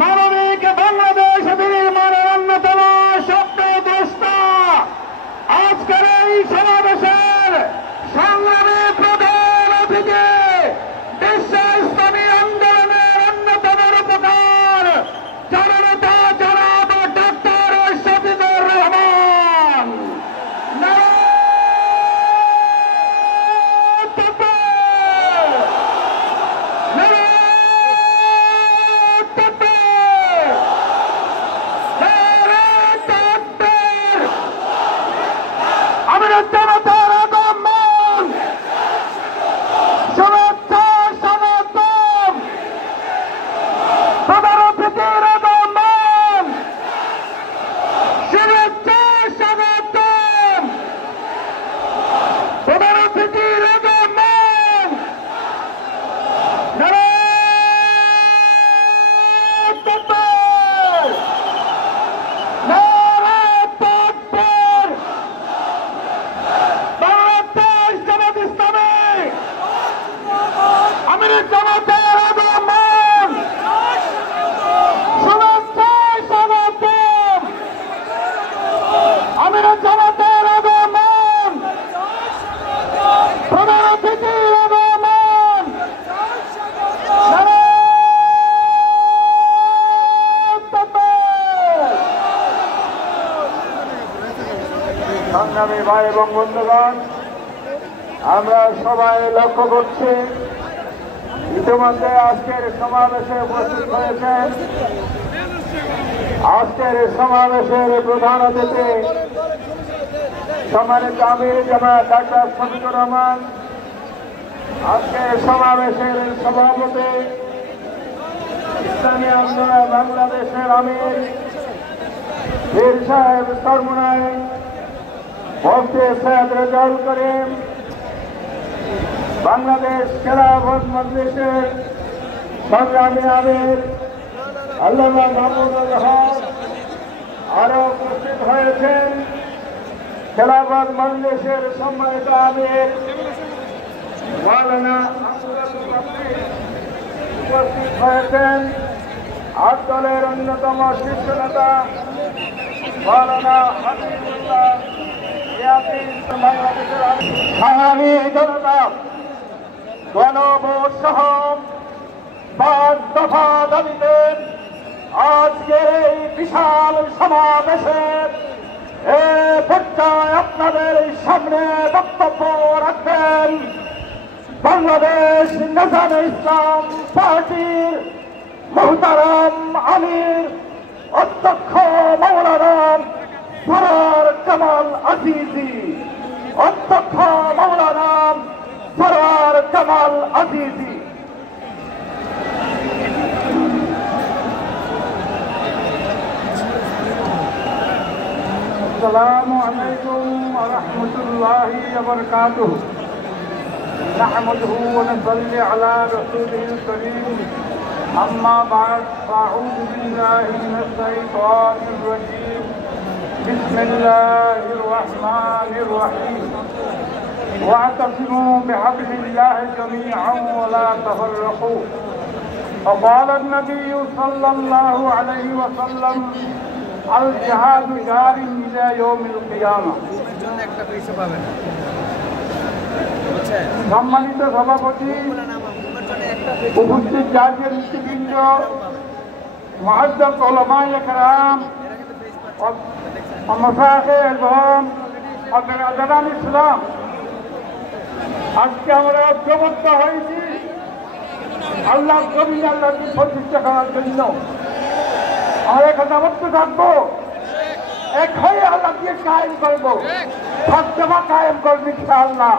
মানবিক বাংলাদেশ বিনির্মাণের অন্যতম স্বপ্নদ্রষ্টা, আজকের এই সমাবেশের সংগ্রামী প্রধান অতিথি, বিশ্ব ইসলামী আন্দোলনের অন্যতম রূপকার জননেতা জনাব ডক্টর শফিকুর রহমান। সংগ্রামী ভাই এবং বন্ধুগণ, আমরা সবাই লক্ষ্য করছি ইতিমধ্যে আজকের সমাবেশে উপস্থিত হয়েছেন আজকের সমাবেশের প্রধান অতিথি সম্মানিত আমির জনাব ডাক্তার শফিকুর রহমান, আজকের সমাবেশের সভাপতি ইসলামী আন্দোলন বাংলাদেশের আমির পীর সাহেব সরমুনাই, মুফতি সৈয়দ রেজাউল করিম, বাংলাদেশ খেলাফত মজলিসের সংগ্রামী আমির আল্লামা মাহমুদুল হক, আরো উপস্থিত হয়েছেন খেলাফত মজলিসের সম্মানিত আমির মাওলানা উপস্থিত হয়েছেন 8 দলের অন্যতম শীর্ষ নেতা মাওলানা হাবিবুল্লাহ সংগ্রামী জনতা, গণভোট সহ 5 দফা দাবিতে আজকের এই বিশাল সমাবেশের পর্যায়ে আপনাদের সামনে বক্তব্য রাখবেন বাংলাদেশ নেজামে ইসলাম পার্টির মোহতারাম আমির অধ্যক্ষ মাওলানা সরওয়ার কামাল আজিজি। অধ্যক্ষ মাওলানা সরওয়ার কামাল আজিজি। السلام عليكم ورحمة الله وبركاته نحمده ونصلي على رسوله الكريم أما بعد فأعوذ بالله من الشيطان الرجيم بسم الله الرحمن الرحيم واعتصموا بحبل الله جميعا ولا تفرقوا وقال النبي صلى الله عليه وسلم الجهاد جار إلى يوم القيامة সম্মানিত সভাপতি উপস্থিত জাতীয় নেতৃবৃন্দ মুআজ্জাজ উলামায়ে কেরাম মাশায়েখ এবং আদারান ইসলাম আজকে আমরা ঐক্যবদ্ধ হয়েছি আল্লাহর জমিনে আল্লাহকে প্রতিষ্ঠা করার জন্য আমরা একতাবদ্ধ থাকবো এক হয়ে আল্লাহকে কায়েম করবো সত্যমা কায়েম করবো ইনশাআল্লাহ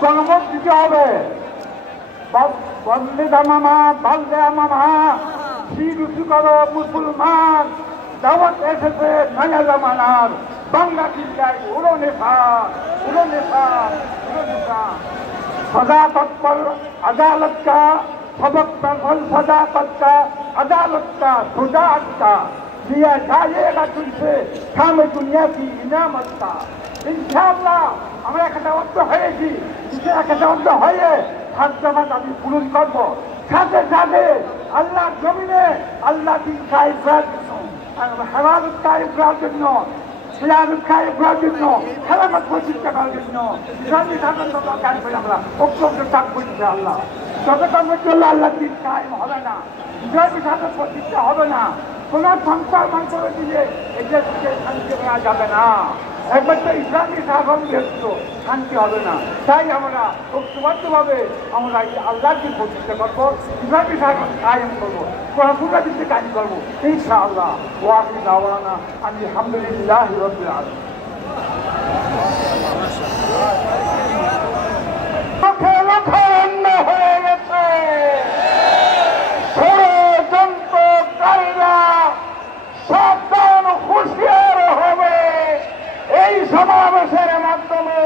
জনমত দিতে হবে বন্দে মামা বালদে মামা শিরুচু করো মুসলমান দাওয়াত এসেছে নয়া জামানার বাংলা জিল্লায় উড়ো নেশা सदाकत पर अदालत का सबक पर सदाकत का अदालत का सुजात का दिया जाएगा तुमसे खामे दुनिया की इनामत का इंशाअल्लाह আমরা একতাবদ্ধ হয়েছি একতাবদ্ধ হয়ে সাধ্যমত আমি পূরণ করব সাথে সাথে আল্লাহর জমিনে আল্লাহ দিন কায়েম করার জন্য হেফাজত কায়েম করার জন্য খেলাফত প্রতিষ্ঠা করার জন্য ইসলামী শাসন কায়েম করে আমরা ঐক্যবদ্ধ থাকবো ইনশাআল্লাহ যতক্ষণ পর্যন্ত আল্লাহ দিন কায়েম হবে না ইসলামী শাসন প্রতিষ্ঠা হবে না কোন সংক্রমণ করে দিয়ে এটা থেকে শান্তি নেওয়া যাবে না একবার তো ইসলামী শাসন ব্যস্ত শান্তি হবে না তাই আমরা ঐক্যবদ্ধভাবে আমরা আল্লাহকে প্রতিষ্ঠা করবো ইসলামী শাসন কায়েম করবো কোরআন দিতে কায়েম করবো ইনশাআল্লাহ ওয়াকি দাওয়ানা আলহামদুলিল্লাহ রাব্বিল আলামিন হয়ে গেছে ষড়যন্ত্রকারীরা সাবধান হুঁশিয়ার হবে এই সমাবেশের মাধ্যমে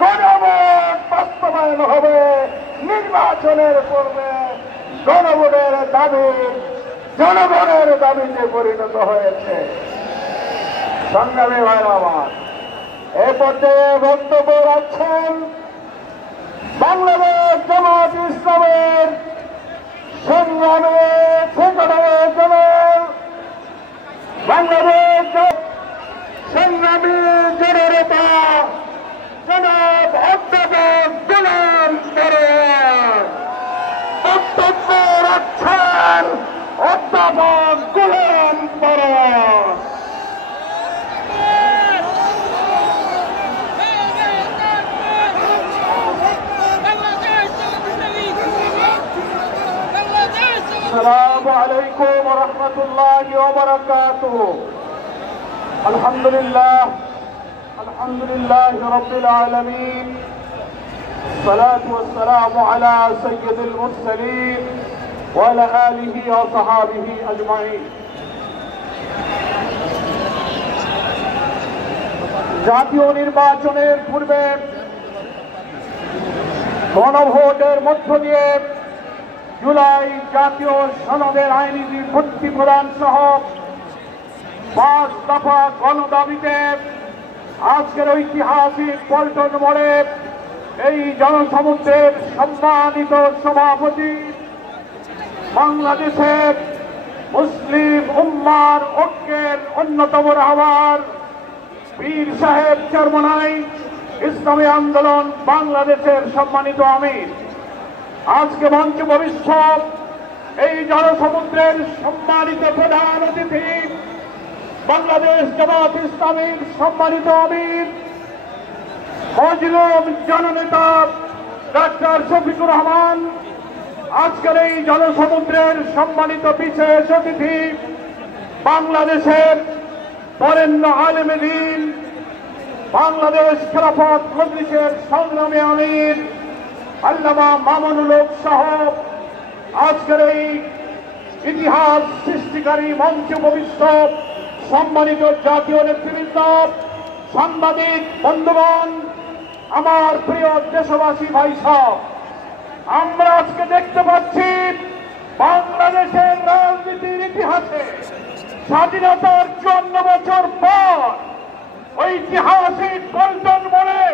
গণভোট বাস্তবায়ন হবে নির্বাচনের পূর্বে গণভোটের দাবি জনগণের দাবিতে পরিণত হয়েছে সংগ্রামী ভাইরা আমার এ পর্যায়ে বক্তব্য রাখছেন বাংলাদেশ জামাত ইসলামের সংগ্রামী সেক্রেটারি জেনারেল বাংলাদেশ সংগ্রামী জননেতা জনাব অধ্যাপক গোলাম পরোয়ার বক্তব্য রাখছেন অধ্যাপক গোলাম পরোয়ার السلام عليكم ورحمة الله وبركاته الحمد لله رب العالمين الصلاة والسلام على سيد المرسلين وعلى آله وصحابه أجمعين জাতীয় নির্বাচনের পূর্বে গণভোটের মধ্য দিয়ে জুলাই জাতীয় সনদের আইনি ভিত্তি প্রদান সহ 5 দফা গণদাবিতে আজকের ঐতিহাসিক পল্টন মোড়ে এই জনসমুদ্রের সম্মানিত সভাপতি বাংলাদেশের মুসলিম উম্মার ঐক্যের অন্যতম রাহবার পীর সাহেব চরমনাই ইসলামী আন্দোলন বাংলাদেশের সম্মানিত আমির আজকে মঞ্চ ভবিষ্যৎ এই জনসমুদ্রের সম্মানিত প্রধান অতিথি বাংলাদেশ জামাত ইসলামীর সম্মানিত আমির মজলুম জননেতা ডাক্তার শফিকুর রহমান আজকের এই জনসমুদ্রের সম্মানিত বিশেষ অতিথি বাংলাদেশের বরেণ্য আলেমে দ্বীন বাংলাদেশ খেলাফত মজলিসের সংগ্রামী আমির আল্লামা মামুনুল হক সহ আজকের এই ইতিহাস সৃষ্টিকারী মঞ্চ ভবিষ্যৎ সম্মানিত জাতীয় নেতৃবৃন্দ সাংবাদিক বন্ধুগণ, আমার প্রিয় দেশবাসী ভাই সব, আমরা আজকে দেখতে পাচ্ছি বাংলাদেশের রাজনীতির ইতিহাসে স্বাধীনতার 54 বছর পর ঐতিহাসিক পল্টন মোড়ে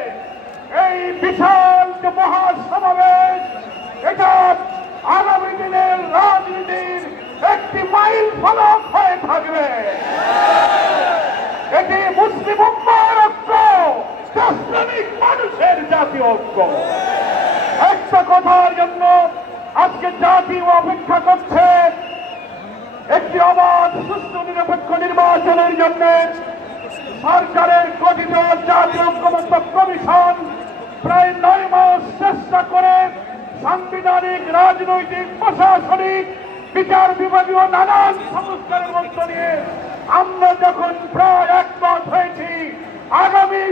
এই বিশাল যে মহাসমাবেশ, এটা আগামী দিনের রাজনীতির একটি মাইল ফলক হয়ে থাকবে। এটি মুসলিম উম্মার ঐক্য, দেশপ্রেমিক মানুষের জাতীয় ঐক্য। একটা কথার জন্য আজকে জাতি অপেক্ষা করছে, একটি অবাধ সুষ্ঠু নিরপেক্ষ নির্বাচনের জন্য সরকারের গঠিত জাতীয় ঐক্যমত্য কমিশন প্রায় 9 মাস চেষ্টা করে সাংবিধানিক, রাজনৈতিক, প্রশাসনিক, বিচার বিভাগীয় নানান সংস্কারের মধ্য দিয়ে আমরা যখন প্রায় একমত হয়েছি আগামী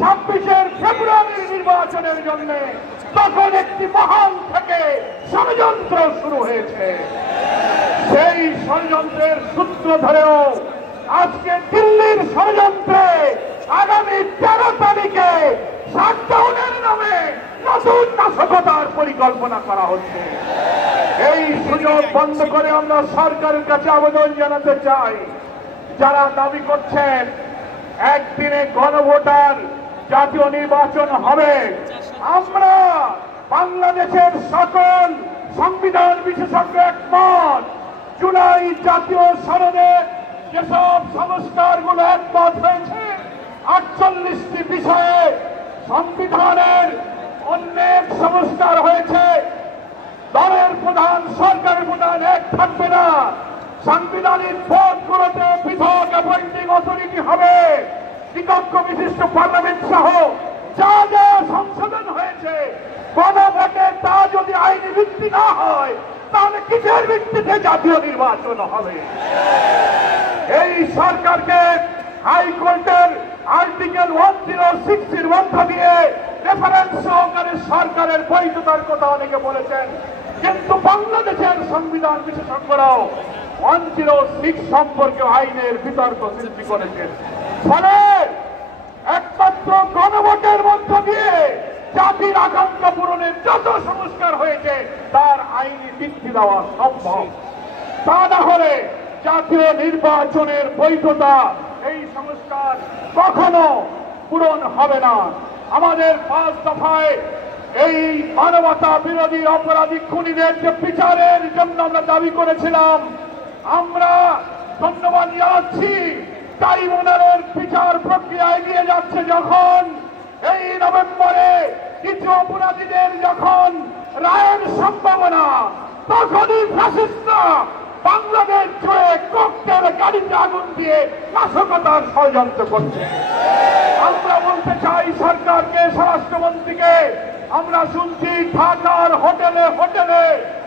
26 ফেব্রুয়ারির নির্বাচনের জন্য, তখন একটি মহল থেকে ষড়যন্ত্র শুরু হয়েছে। সেই ষড়যন্ত্রের সূত্র ধরেও আজকে দিল্লির ষড়যন্ত্রে আগামী 13 তারিখে শাটডাউনের নামে নতুন নাশকতার পরিকল্পনা করা হচ্ছে। এই সুযোগ বন্ধ করে আমরা সরকারের কাছে আবেদন জানাতে চাই, যারা দাবি করছেন একদিনে গণভোটার জাতীয় নির্বাচন হবে, আমরা বাংলাদেশের সকল সংবিধান বিশেষজ্ঞ একমত। জুলাই জাতীয় সনদে যেসব সংস্কারগুলো একমত হয়েছে, 48টি বিষয়ে সংবিধানের অনেক সংস্কার হয়েছে। দলের প্রধান, সরকারের প্রধান এক থাকবে না। সাংবিধানিক বোর্ডগুলোতে পৃথক অ্যাপয়েন্টিং অথরিটি হবে। বিকক্ষ বিশিষ্ট পার্লামেন্ট সহ যা যা সংশোধন হয়েছে গণভোটে, তা যদি আইনি ভিত্তি না হয় তাহলে কিসের ভিত্তিতে জাতীয় নির্বাচন হবে? এই সরকারকে হাইকোর্টের আর্টিকেল 106 এর মধ্য দিয়ে রেফারেন্স সহকারে সরকারের বৈধতার কথা অনেকে বলেছেন, কিন্তু বাংলাদেশের সংবিধান বিশেষজ্ঞরাও 106 সম্পর্কে আইনের বিতর্ক সৃষ্টি করেছেন। ফলে একমাত্র গণভোটের মধ্য দিয়ে জাতির আকাঙ্ক্ষা পূরণের যত সংস্কার হয়েছে তার আইনি ভিত্তি দেওয়া সম্ভব। তা না হলে জাতীয় নির্বাচনের বৈধতা, এই সংস্কার কখনো পূরণ হবে না। আমাদের 5 দফায় এই মানবতা বিরোধী অপরাধী খুনিদের যে বিচারের জন্য আমরা দাবি করেছিলাম, আমরা ধন্যবাদ জানাচ্ছি ট্রাইব্যুনালের বিচার প্রক্রিয়া এগিয়ে যাচ্ছে। যখন এই নভেম্বরে কিছু অপরাধীদের যখন রায়ের সম্ভাবনা, তখনই ফ্যাসিস্টরা বাংলাদেশ জুড়ে ককটেল গাড়িতে আগুন দিয়ে নাশকতার ষড়যন্ত্র করছে। আমরা বলতে চাই সরকারকে, স্বরাষ্ট্রমন্ত্রীকে, আমরা শুনছি ঢাকার হোটেলে হোটেলে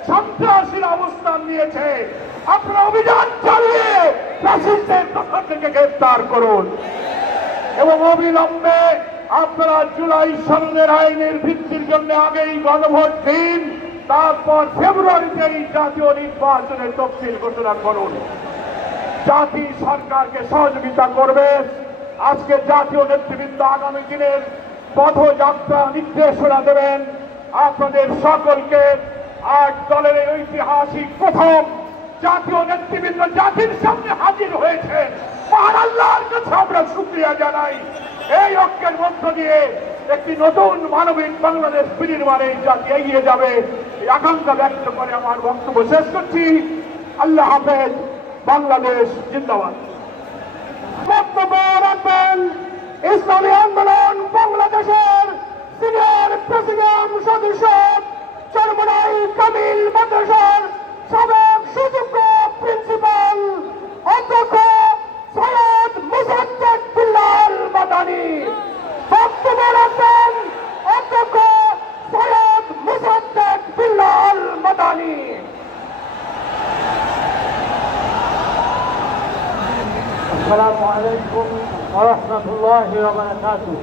সন্ত্রাসীর অবস্থান নিয়েছে। আপনারা অভিযান চালিয়ে ফ্যাসিস্টদের পক্ষ থেকে গ্রেফতার করুন এবং অবিলম্বে আপনারা জুলাই সনদের আইনের ভিত্তির জন্য আগেই গণভোট দিন, তারপর ফেব্রুয়ারিতে এই জাতীয় নির্বাচনের তফসিল ঘোষণা করুন। জাতি সরকারকে সহযোগিতা করবে। আজকে জাতীয় নেতৃবৃন্দ আগামী দিনের পথযাত্রা নির্দেশনা দেবেন আপনাদের সকলকে। 8 দলের ঐতিহাসিক প্রথম জাতীয় নেতৃবৃন্দ জাতির সামনে হাজির হয়েছে। মহান আল্লাহর কাছে আমরা শুকরিয়া জানাই। এই ঐক্যের মধ্য দিয়ে একটি নতুন মানবিক বাংলাদেশ বিনির্মাণে জাতি এগিয়ে যাবে, এই আকাঙ্ক্ষা ব্যক্ত করে আমার বক্তব্য শেষ করছি। আল্লাহ হাফেজ। বাংলাদেশ জিন্দাবাদ। বক্তব্য রাখবেন ইসলামী আন্দোলন বাংলাদেশের সিনিয়র প্রেসিডিয়াম সদস্য চরমনাই কামিল মাদ্রাসার সাবেক সুযোগ্য প্রিন্সিপাল অধ্যক্ষ সৈয়দ মুসাদ্দেক বিল্লাল মাদানী। বক্তব্য রাখবেন অধ্যক্ষ সৈয়দ মুসাদ্দেক বিল্লাল মাদানী। আসসালামু আলাইকুম ওয়া রাহমাতুল্লাহি ওয়া বারাকাতুহু।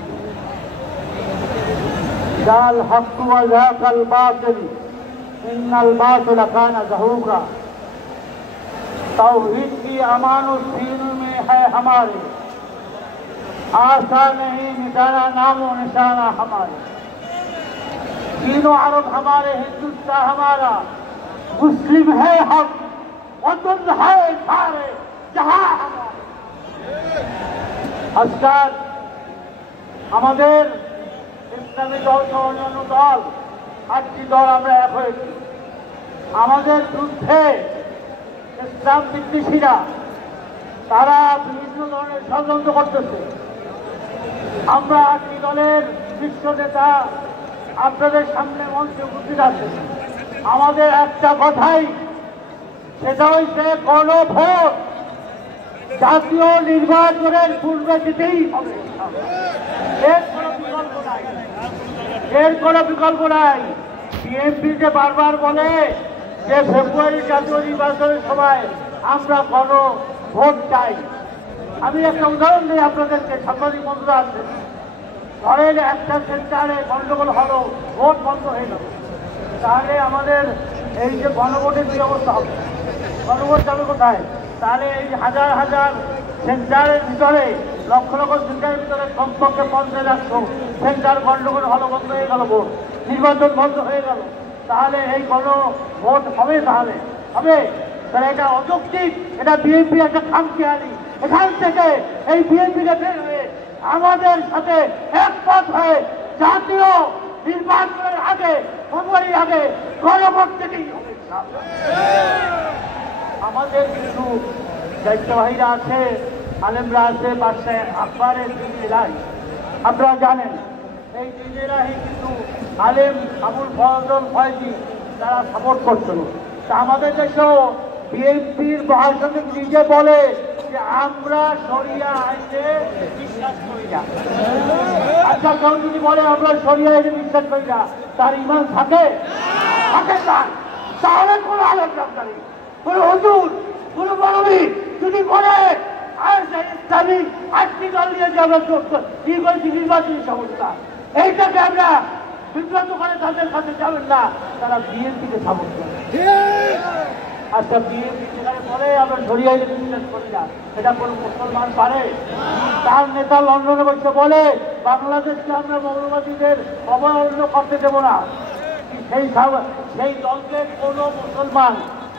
জাল হক ওয়া যাকাল বাতিল ইন্নাল बातिल काना ज़हूका। तौहीद की अमान और सीन में है हमारे, आशा नहीं मिटाना नामो निशाना हमारे, तीनों अरब हमारे, हिंदुस्तान हमारा, मुस्लिम है हम, वतन है सारे जहां हमारे। আজকাল আমাদের ইসলামী দল সহ অন্যান্য দল 8টি দল আমরা এক হয়েছি। আমাদের বিরুদ্ধে ইসলাম বিদ্বেষীরা তারা বিভিন্ন ধরনের ষড়যন্ত্র করতেছে। আমরা 8টি দলের শীর্ষ নেতা আপনাদের সামনে মঞ্চে উপস্থিত আছে। আমাদের একটা কথাই, সেটা হচ্ছে গণভোট জাতীয় নির্বাচনের পূর্বে দিতেই হবে। এর কোনো বিকল্প নাই। বিএনপি যে বারবার বলে যে ফেব্রুয়ারি জাতীয় নির্বাচনের সময় আমরা গণভোট চাই। আমি একটা উদাহরণ দিই আপনাদেরকে, সাংবাদিক বন্ধুরা আছে। ধরেন একটা সেন্টারে গন্ডগোল হলো, ভোট বন্ধ হয়ে গেল, তাহলে আমাদের এই যে গণভোটের কি অবস্থা হবে? গণভোট যাবে কোথায়? তাহলে এই হাজার হাজার সেন্টারের ভিতরে, লক্ষ লক্ষ সেন্টারের ভিতরে কমপক্ষে 50,00,000 সেন্টার গন্ডগোল হলো, বন্ধ হয়ে গেল, ভোট নির্বাচন বন্ধ হয়ে গেল, তাহলে এই গণভোট হবে? তাহলে হবে? তাহলে এটা অযৌক্তিক, এটা বিএনপি একটা খামখেয়ালি। এখান থেকে এই বিএনপিকে বের হয়ে আমাদের সাথে একমত হয়ে জাতীয় নির্বাচনের আগে, ফেব্রুয়ারির আগে গণভোট থেকেই হবে। আমাদের কিছু দায়িত্ববাহীরা আছে, আলেমরা আছে, বাদশাহ আকবরের তিন এলাহি, আপনারা জানেন এই তিন এলাহি কিন্তু আলেম আবুল ফজল ফয়জি তারা সাপোর্ট করছিল। তা আমাদের দেশেও বিএনপির মহাসচিব নিজে বলে যে আমরা শরিয়া আইনে বিশ্বাস করি না। আচ্ছা, কেউ যদি বলে আমরা শরিয়া আইনে বিশ্বাস করি না, তার ইমান থাকে? থাকে না। তাহলে কোনো আলেম জানি, কোনো হুজুর, কোনো মৌলবী যদি বলে ইসলামী 8টি দল নিয়ে যে আমরা কি করেছি নির্বাচনী সমস্যা, এইটাকে আমরা বিভ্রান্ত করে তাদের কাছে যাবেন না, তারা বিএনপিকে সাপোর্ট করে। আচ্ছা, বিএনপি যেখানে বলে আমরা শরিয়া আইনে বিশ্বাস করি না, এটা কোনো মুসলমান পারে? তার নেতা লন্ডনে বসে বলে বাংলাদেশকে আমরা মৌলবাদীদের অবহেলনা করতে দেব না। সেই দলকে কোনো মুসলমান,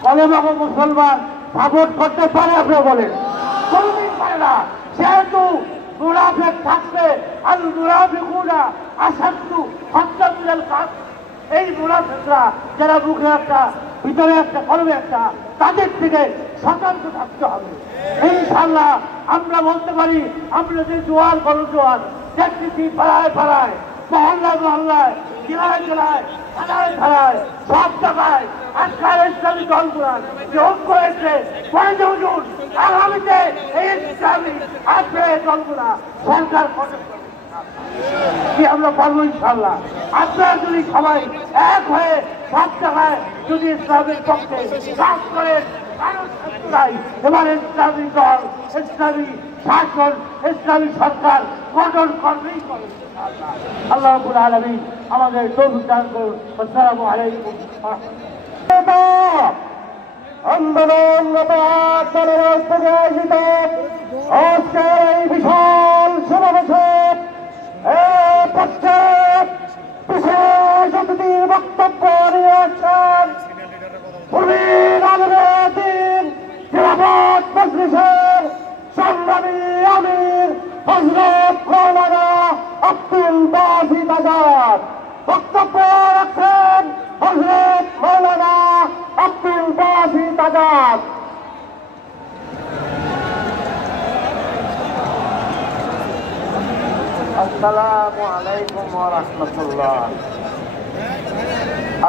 কলেমাগ মুসলমান সাপোর্ট করতে পারে? আপনারা বলেন, কোনদিন পারে না। যেহেতু মুনাফিক থাকবে, আর মুনাফিকুনা আসাদু হাক্কাম মিনাল কাফির, এই মুনাফিকরা যারা মুখে একটা, ভিতরে একটা, কলমে একটা, তাদের থেকে সতর্ক থাকতে হবে। ইনশাআল্লাহ আমরা বলতে পারি, আমরা যে জোয়ার গণজোয়ার দেখতেছি পাড়ায় পাড়ায়, মহল্লায় মহল্লায়, জেলায় জেলায়, থানায় থানায়, সব জায়গায় আজকাল ইসলামী দলগুলার যে ঐক্য হয়েছে, মনে হুজুর আগামীতে এই ইসলামী আসবে দলগুলা সরকার কি আমরা পারবো? ইনশাআল্লাহ আপনারা যদি সবাই এক হয়ে সব জায়গায় যদি ইসলামের পক্ষে কাজ করেন, এবার ইসলামী দল, ইসলামী শাসন, ইসলামী সরকার গঠন করবেই করবে। আল্লাহ রাব্বুল আলামিন আমাদের তৌফিক দান করুন। আসসালামু আলাইকুম। আন্দোলনরত আয়োজিত আজকের এই বিশাল সমাবেশে বিশেষ অতিথির বক্তব্য নিয়ে আসছেন প্রবীণ আলমের খেলাফত মজলিসের সংগ্রামী আমির হযরত মাওলানা আব্দুল বাসিত আজাদ। বক্তব্য রাখছেন হযরত মাওলানা আব্দুল বাসিত আজাদ। আসসালামু আলাইকুম ওয়া রাহমাতুল্লাহ।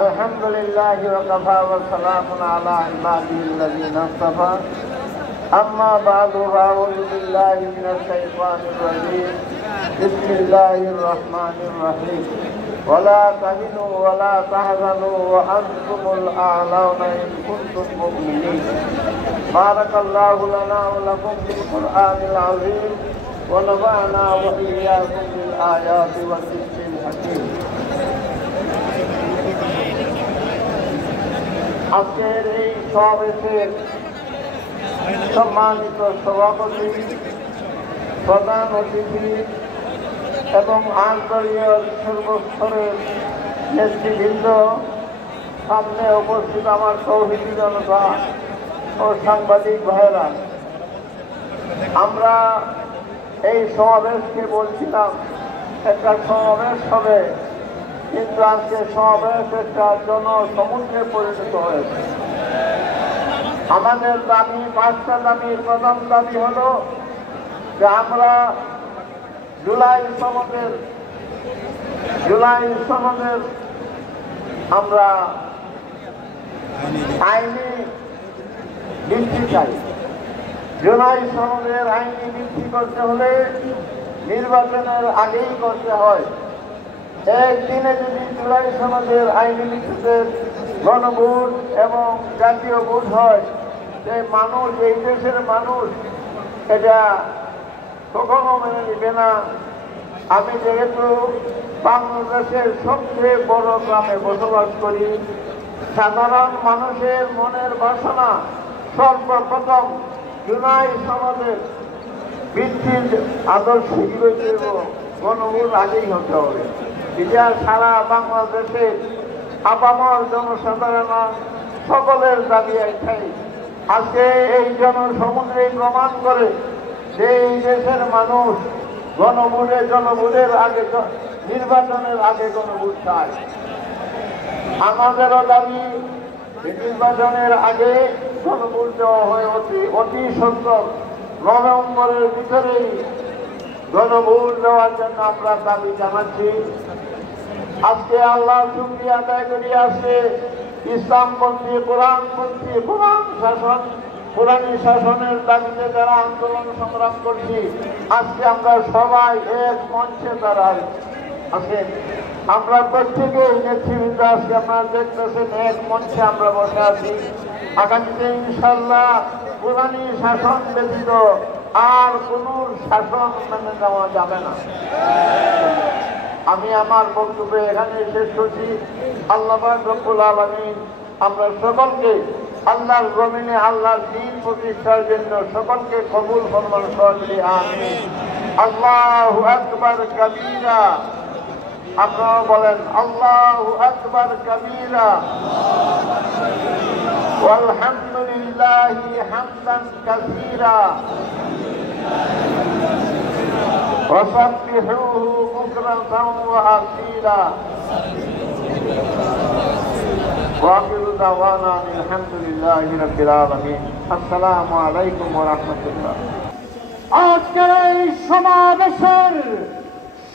আলহামদুলিল্লাহি ওয়া কাফা ওয়া সালামুন আলা ইবাদিল্লাযিনা ইসতাফা। আম্মা বা'দু ফাআউযু বিল্লাহি মিনাশ শাইতানির রাজীম। বিসমিল্লাহির রহমানির রহিম। ওয়া লা তাহিনু ওয়া লা তাহজানু ওয়া আনতুমুল আ'লাউনা ইন কুনতুম মুমিনিন। বারাকাল্লাহু লানা ওয়া লাকুম ফিল কুরআনিল আযীম। ونفعنا وإياكم بالآيات والذكر الحكيم। আজকের এই সমাবেশের সম্মানিত সভাপতি প্রধান অতিথি এবং আন্তর্জাতিক সর্বস্তরের নেতৃবৃন্দ, সামনে উপস্থিত আমার তৌহিদি জনতা ও সাংবাদিক ভাইরা, আমরা এই সমাবেশকে বলছিলাম একটা সমাবেশ হবে, কিন্তু আজকে সমাবেশ একটা জনসমুদ্রে পরিণত হয়েছে। আমাদের দাবি, 5টা দাবির প্রথম দাবি হলো যে আমরা জুলাই সনদের আমরা আইনি বৃদ্ধি চাই। জুলাই সনদের আইনি বৃদ্ধি করতে হলে নির্বাচনের আগেই করতে হয়। একদিনে যদি জুলাই সনদের আইনি ভিত্তিতে গণভোট এবং জাতীয় ভোট হয়, যে মানুষ, এই দেশের মানুষ এটা কখনো মেনে নিবে না। আমি যেহেতু বাংলাদেশের সবচেয়ে বড় গ্রামে বসবাস করি, সাধারণ মানুষের মনের বাসনা সর্বপ্রথম জুলাই সনদের বৃদ্ধির আদর্শ হিসেবে গণভোট আগেই হতে হবে। এটা সারা বাংলাদেশে আপামর জনসাধারণ সকলের দাবি একটাই। আজকে এই জনসমুদ্রে প্রমাণ করে যে এই দেশের মানুষ জনভোটের আগে, নির্বাচনের আগে গণভোট চায়। আমাদেরও দাবি নির্বাচনের আগে গণভোট দেওয়া হয় অতি সত্তর নভেম্বরের ভিতরেই গণভোট দেওয়ার জন্য আমরা দাবি জানাচ্ছি। আজকে আল্লাহ শুকরিয়া আদায় করি, আসছে ইসলামপন্থী, কোরআনী শাসনের দাবিতে যারা আন্দোলন সংগ্রাম করছি, আজকে আমরা সবাই এক মঞ্চে দাঁড়াই আছেন। আমরা প্রত্যেকেই নেতৃবৃন্দ আজকে আপনারা দেখতেছেন এক মঞ্চে আমরা বসে আছি। আগামীতে ইনশাল্লাহ কোরআনী শাসন ব্যতীত আর কোন শাসন মেনে নেওয়া যাবে না। আমি আমার বক্তব্য এখানে শেষ করছি। আল্লাহ রব্বুল আলামিন আমরা সকলকে আল্লাহর জমিনে আল্লাহর দ্বীন প্রতিষ্ঠার জন্য সকলকে কবুল ফরমান করি, আমিন। আল্লাহু আকবার কাবীরা, আপনারা বলেন আল্লাহু আকবার কাবীরা ওয়ালহামদুলিল্লাহি হামদান কাসীরা وسبحوه بكرة وأصيلا وآخر دعوانا الحمد لله رب العالمين السلام عليكم ورحمة الله। আজকের এই সমাবেশের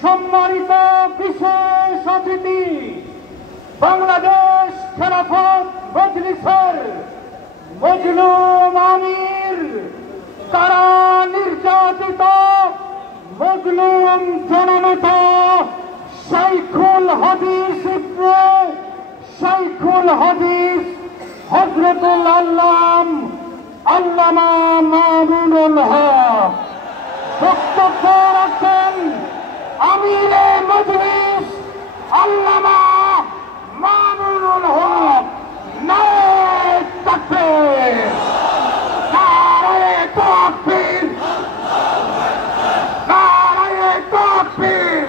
সম্মানিত বিশেষ অতিথি বাংলাদেশ খেলাফত মজলিসের মজলুম আমির, কারা নির্যাতিত মজলুম জননেতা শাইখুল হাদিস হযরতুল আল্লামা মামুনুল হক বক্তব্য রাখেন আমিরে মজলিস আল্লামা মামুনুল হক। নারে তাকবীর, নারে তাকবীর, নারে তাকবীর।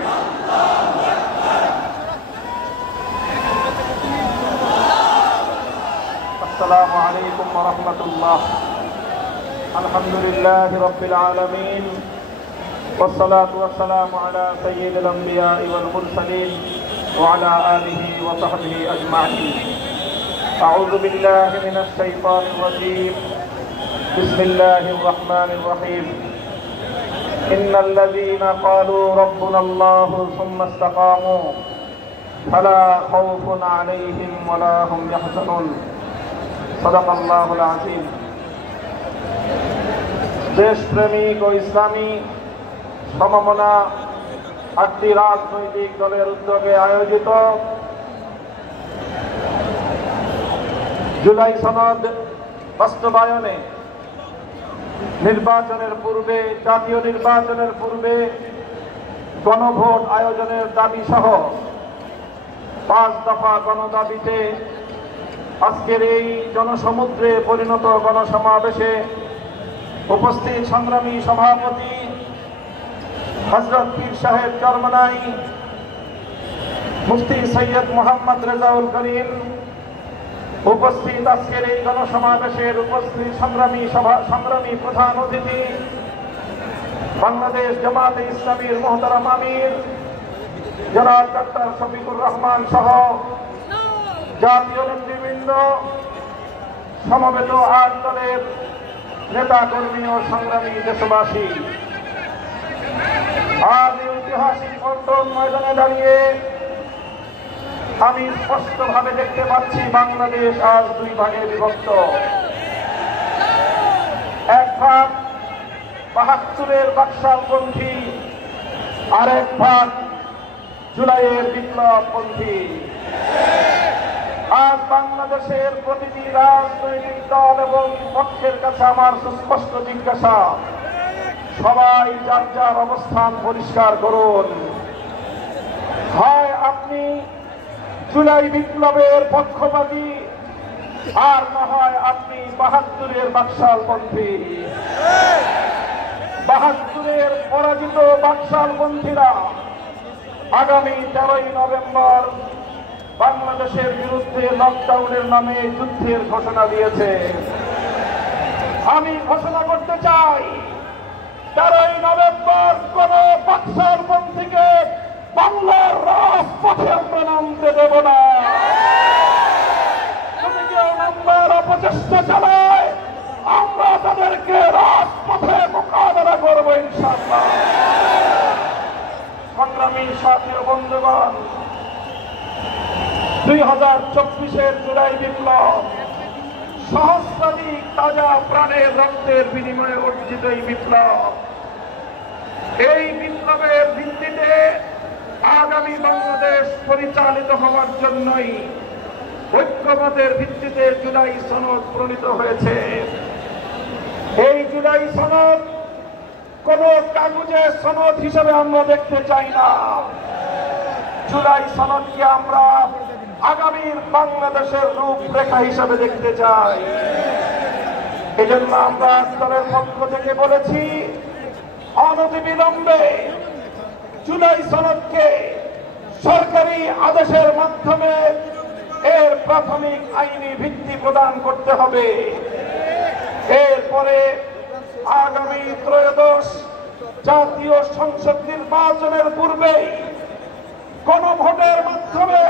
السلام عليكم ورحمة الله. الحمد لله رب العالمين والصلاة والسلام على سيد الأنبياء والمرسلين وعلى آله وصحبه أجمعين. أعوذ بالله من الشيطان الرجيم. بسم الله الرحمن الرحيم. إن الذين قالوا ربنا الله ثم استقاموا فلا خوف عليهم ولا هم يحزنون. صدق الله العظيم. দেশপ্রেমিক ও ইসলামী সমমনা 8টি রাজনৈতিক দলের উদ্যোগে আয়োজিত জুলাই সনদ বাস্তবায়নে নির্বাচনের পূর্বে, জাতীয় নির্বাচনের পূর্বে গণভোট আয়োজনের দাবি সহ 5 দফা গণদাবিতে আজকের এই জনসমুদ্রে পরিণত গণসমাবেশে উপস্থিত সংগ্রামী সভাপতি হযরত পীর সাহেব চরমনাই মুফতি সৈয়দ মোহাম্মদ রেজাউল করিম, উপস্থিত আজকের এই গণসমাবেশের উপস্থিত সংগ্রামী প্রধান অতিথি, বাংলাদেশ জামাতে ইসলামীর মোহতারাম আমির জনাব ডক্টর শফিকুর রহমান সহ জাতীয় নেতৃবৃন্দ, সমবেত 8 দলের নেতা কর্মী ও সংগ্রামী দেশবাসী, আজ এই ঐতিহাসিক পল্টন ময়দানে দাঁড়িয়ে আমি স্পষ্টভাবে দেখতে পাচ্ছি বাংলাদেশ আজ 2 ভাগে বিভক্ত। এক ভাগ ৭২-এর বাকশালপন্থী, আরেক ভাগ জুলাইয়ের বিপ্লবপন্থী। আজ বাংলাদেশের প্রতিটি রাজনৈতিক দল এবং পক্ষের কাছে আমার সুস্পষ্ট জিজ্ঞাসা, সবাই যার যার অবস্থান পরিষ্কার করুন। হয় আপনি জুলাই বিপ্লবের পক্ষপাতী, আর না হয় আপনি ৭২-এর বাকশালপন্থী। ৭২-এর পরাজিত বাকশালপন্থীরা আগামী 13ই নভেম্বর বাংলাদেশের বিরুদ্ধে লকডাউনের নামে যুদ্ধের ঘোষণা দিয়েছে। আমি ঘোষণা করতে চাই, 13ই নভেম্বর কোন বাকশালপন্থীকে বাংলার রাজপথে আমরা নামতে দেব না। যদি কেউ নামবার অপচেষ্টা চালায়, আমরা তাদেরকে রাজপথে মোকাবেলা করবো ইনশাআল্লাহ। সংগ্রামী সাথী ও বন্ধুগণ, 2024-এর জুলাই বিপ্লব সহস্রাধিক তাজা প্রাণের রক্তের বিনিময়ে অর্জিত এই বিপ্লব। এই বিপ্লবের ভিত্তিতে আগামী বাংলাদেশ পরিচালিত হওয়ার জন্যই ঐক্যমতের ভিত্তিতে জুলাই সনদ প্রণীত হয়েছে। এই জুলাই সনদ কোন কাগজের সনদ হিসেবে আমরা দেখতে চাই না। জুলাই সনদকে আমরা আগামীর বাংলাদেশের রূপরেখা হিসেবে দেখতে চাই। এজন্য আমরা দলের পক্ষ থেকে বলেছি, অনতিবিলম্বে জুলাই সনদকে সরকারি আদেশের মাধ্যমে এর প্রাথমিক আইনি ভিত্তি প্রদান করতে হবে। এরপরে আগামী ত্রয়োদশ জাতীয় সংসদ নির্বাচনের পূর্বেই গণভোটের মাধ্যমে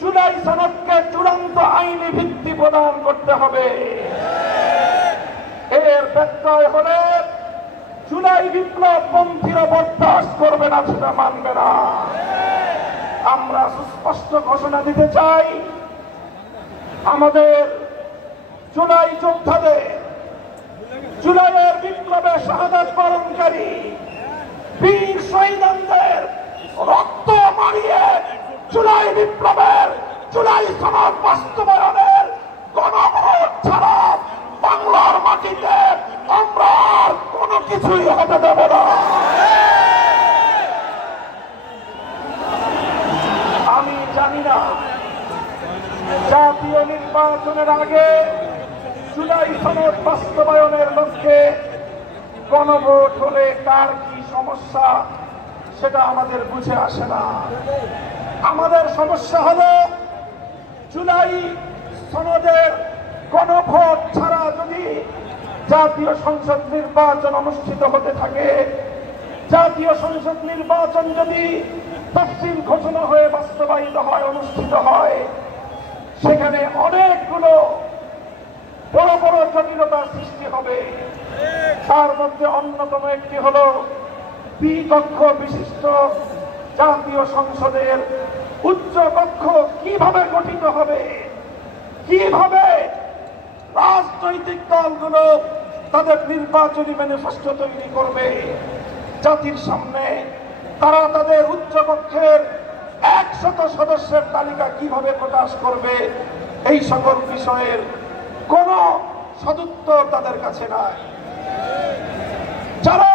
জুলাই সনদকে চূড়ান্ত আইনি ভিত্তি প্রদান করতে হবে। এর ব্যত্যয় হলে জুলাই বিপ্লবপন্থীরা বরদাস্ত করবে না, সেটা মানবে না। আমরা সুস্পষ্ট ঘোষণা দিতে চাই, আমাদের জুলাই যোদ্ধাদের, জুলাইয়ের বিপ্লবে শাহাদাত বরণকারী বীর শহীদদের রক্ত মারিয়ে জুলাই বিপ্লবের, জুলাই সনদ বাস্তবায়নের গণভোট ছাড়া বাংলার মাটিতে আমরা আর কোনো কিছুই হতে দেব না। আমি জানি না জাতীয় নির্বাচনের আগে জুলাই সনদ বাস্তবায়নের লক্ষ্যে গণভোট হলে কার কি সমস্যা, সেটা আমাদের বুঝে আসে না। আমাদের সমস্যা হলো, জুলাই সনদের গণভোট ছাড়া যদি জাতীয় সংসদ নির্বাচন অনুষ্ঠিত হতে থাকে, জাতীয় সংসদ নির্বাচন যদি তফসিল ঘোষণা হয়ে বাস্তবায়িত হয়, অনুষ্ঠিত হয়, সেখানে অনেকগুলো বড় বড় জটিলতার সৃষ্টি হবে। তার মধ্যে অন্যতম একটি হলো, দ্বিকক্ষ বিশিষ্ট জাতীয় সংসদের উচ্চ কক্ষ কিভাবে গঠিত হবে, কিভাবে রাজনৈতিক দলগুলো তাদের নির্বাচনী ম্যানিফেস্টো তৈরি করবে, জাতির সামনে তারা তাদের উচ্চ কক্ষের 100 সদস্যের তালিকা কিভাবে প্রকাশ করবে, এই সকল বিষয়ের কোন সদুত্তর তাদের কাছে নাই। যারা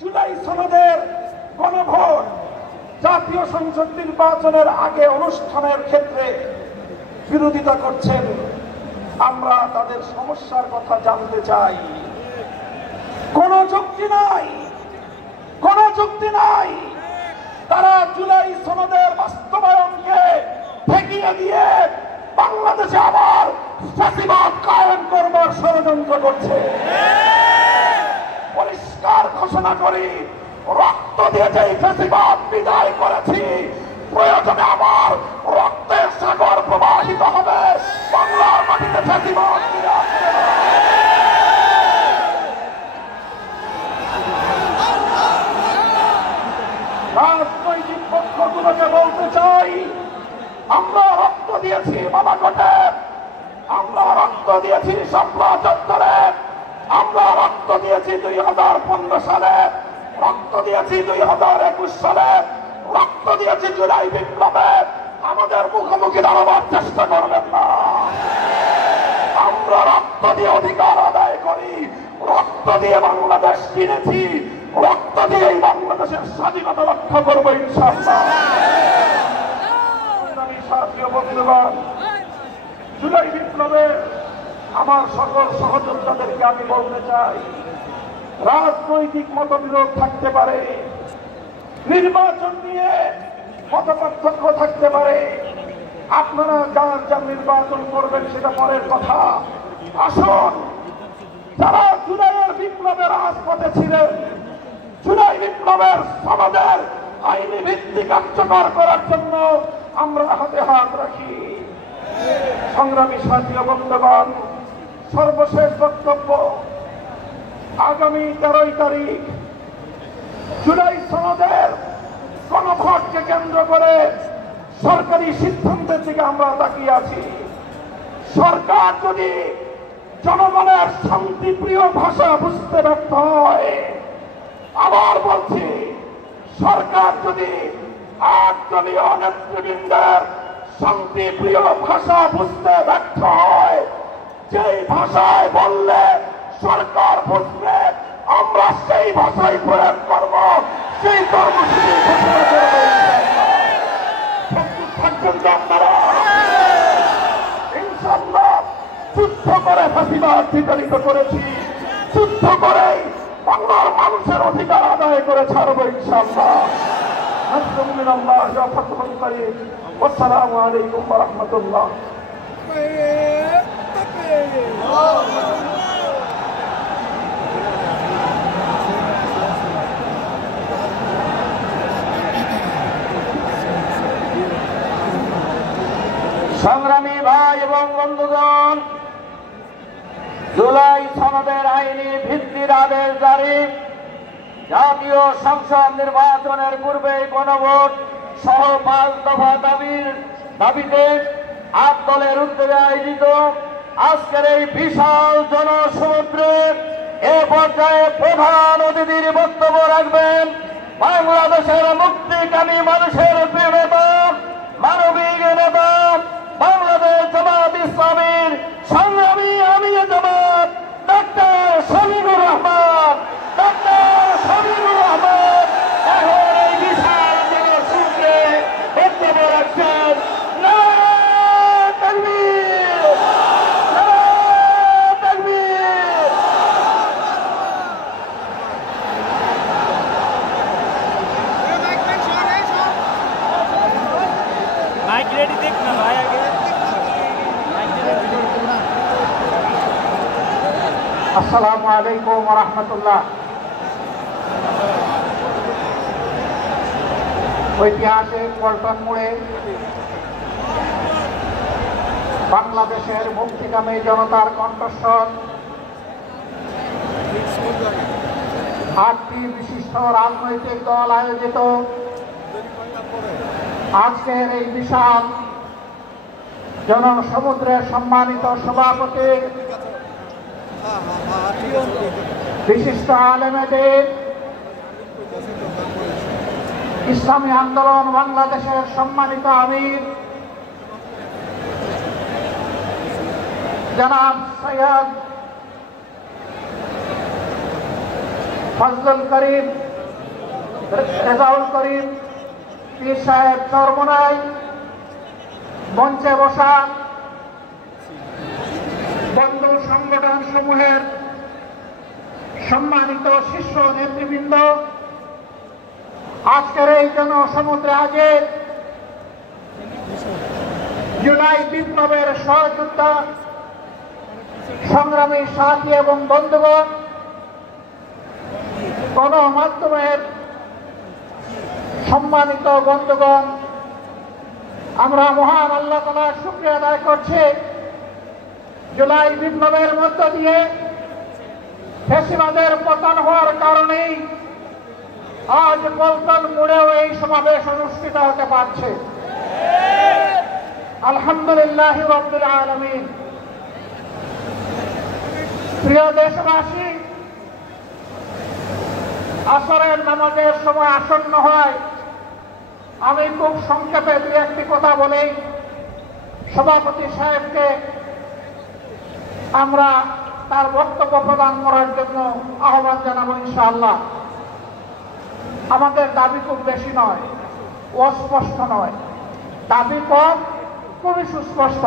জুলাই সনদের গণভোট জাতীয় সংসদ নির্বাচনের আগে অনুষ্ঠানের ক্ষেত্রে বিরোধিতা করছেন, আমরা তাদের সমস্যার কথা জানতে চাই। কোন যুক্তি নাই, কোন চুক্তি নাই। তারা জুলাই সনদের বাস্তবায়নকে ঠেকিয়ে দিয়ে বাংলাদেশে আবার ফ্যাসিবাদ কায়েম করবার ষড়যন্ত্র করছে। পরিষ্কার ঘোষণা করি, রক্ত দিয়ে যে ফ্যাসিবাদ বিদায় করেছি, প্রয়োজনে আবার রক্তের সাগর প্রবাহিত হবে, বাংলার মাটিতে ফ্যাসিবাদ ফিরে আসবে না। রাজনৈতিক পক্ষগুলোকে বলতে চাই, আমরা রক্ত দিয়েছি বালাকোটে, আমরা রক্ত দিয়েছি শাপলা চত্বরে, আমরা রক্ত দিয়েছি 2015 সালে, রক্ত দিয়েছি 2021 সালে, রক্ত দিয়েছি জুলাই বিপ্লবে। আমাদের মুখোমুখি দাঁড়াবার চেষ্টা করবেন না। আমরা রক্ত দিয়ে অধিকার আদায় করি, রক্ত দিয়ে বাংলাদেশ কিনেছি, রক্ত দিয়ে এই বাংলাদেশের স্বাধীনতা রক্ষা করবো ইনশাআল্লাহ। সাথী ও বন্ধুগণ, জুলাই বিপ্লবে আমার সকল সহযোদ্ধাদেরকে আমি বলতে চাই, রাজনৈতিক মতবিরোধ থাকতে পারে, নির্বাচন নিয়ে মতপার্থক্য থাকতে পারে, আপনারা যার যার নির্বাচন করবেন সেটা পরের কথা। আসুন, যারা জুলাইয়ের বিপ্লবের রাজপথে ছিলেন, জুলাই বিপ্লবের সমাজের আইনি ভিত্তি কার্যকর করার জন্য আমরা হাতে হাত রাখি। সংগ্রামী সাথী ও বন্ধুগণ, সর্বশেষ বক্তব্য, আগামী 13 তারিখ জুলাই সনদের গণভোটকে কেন্দ্র করে সরকারি সিদ্ধান্তের দিকে আমরা তাকিয়ে আছি। সরকার যদি জনগণের শান্তিপ্রিয় ভাষা বুঝতে ব্যর্থ হয়, আবার বলছি, সরকার যদি 8 দলীয় নেতৃবৃন্দের শান্তিপ্রিয় ভাষা বুঝতে ব্যর্থ হয়, যেই ভাষায় বললে সরকার বুঝবে, আমরা সেই ভাষায় প্রয়োগ করব, সেই কর্মসূচি ঘোষণা করব। থাকবেন তো আপনারা? ইনশাআল্লাহ যুদ্ধ করে ফাঁসিবাদ বিতাড়িত করেছি, যুদ্ধ করেই বাংলার মানুষের অধিকার আদায় করে ছাড়বো ইনশাআল্লাহ। নাসরুম মিনাল্লাহি ওয়া ফাতহুন করিম। আসসালামু আলাইকুম ওয়া রাহমাতুল্লাহ। সংগ্রামী ভাই এবং বন্ধুগণ, জুলাই সনদের আইনি ভিত্তির আদেশ জারি, জাতীয় সংসদ নির্বাচনের পূর্বে গণভোট সহ 5 দফা দাবিতে 8 দলের উদ্যোগে আয়োজিত আজকের এই বিশাল জনসমুদ্রে এ পর্যায়ে প্রধান অতিথির বক্তব্য রাখবেন বাংলাদেশের মুক্তিকামী মানুষের প্রিয় নেতা, মানবিক নেতা, বাংলাদেশ জামাত ইসলামীর সংগ্রামী আমির জামাত ডক্টর শমীনুর রহমান। ডক্টর শমীনুর রহমান এখন এই বিশাল জনসমুদ্রে বক্তব্য রাখছেন। নারায়ে তাকবীর, নারায়ে তাকবীর। माइक रेडी देखना भाई आगे। আসসালামু আলাইকুম ওয়া রাহমাতুল্লাহ। ঐতিহাসিক পল্টন মোড়ে বাংলাদেশের মুক্তিকামী জনতার কণ্ঠস্বর 8টি বিশিষ্ট রাজনৈতিক দল আয়োজিত আজকের এই বিশাল জনসমুদ্রের সম্মানিত সভাপতি, বিশিষ্ট আলেমেদের, ইসলামী আন্দোলন বাংলাদেশের সম্মানিত আমির জনাব সৈয়দ ফজলুল করিম, রেজাউল করিম পীর সাহেব চরমোনাই, মঞ্চে বসা বন্ধু সংগঠন সমূহের সম্মানিত শীর্ষ নেতৃবৃন্দ, আজকের এই জনসমুদ্রে আগে জুলাই বিপ্লবের সহযোদ্ধা সংগ্রামী সাথী এবং বন্ধুগণ, গণমাধ্যমের সম্মানিত বন্ধুগণ, আমরা মহান আল্লাহ তাআলার শুকরিয়া আদায় করছি। জুলাই বিপ্লবের মধ্য দিয়ে ফ্যাসিবাদের পতন হওয়ার কারণেই আজ পল্টন মোড়েও এই সমাবেশ অনুষ্ঠিত হতে পারছে। আলহামদুলিল্লাহ রাব্বিল আলামিন। প্রিয় দেশবাসী, আসরের নামাজের সময় আসন্ন হয়, আমি খুব সংক্ষেপে দুই একটি কথা বলেই সভাপতি সাহেবকে আমরা তার বক্তব্য প্রদান করার জন্য আহ্বান জানাবো ইনশাআল্লাহ। আমাদের দাবি খুব বেশি নয়, অস্পষ্ট নয়, দাবি কম, খুবই সুস্পষ্ট।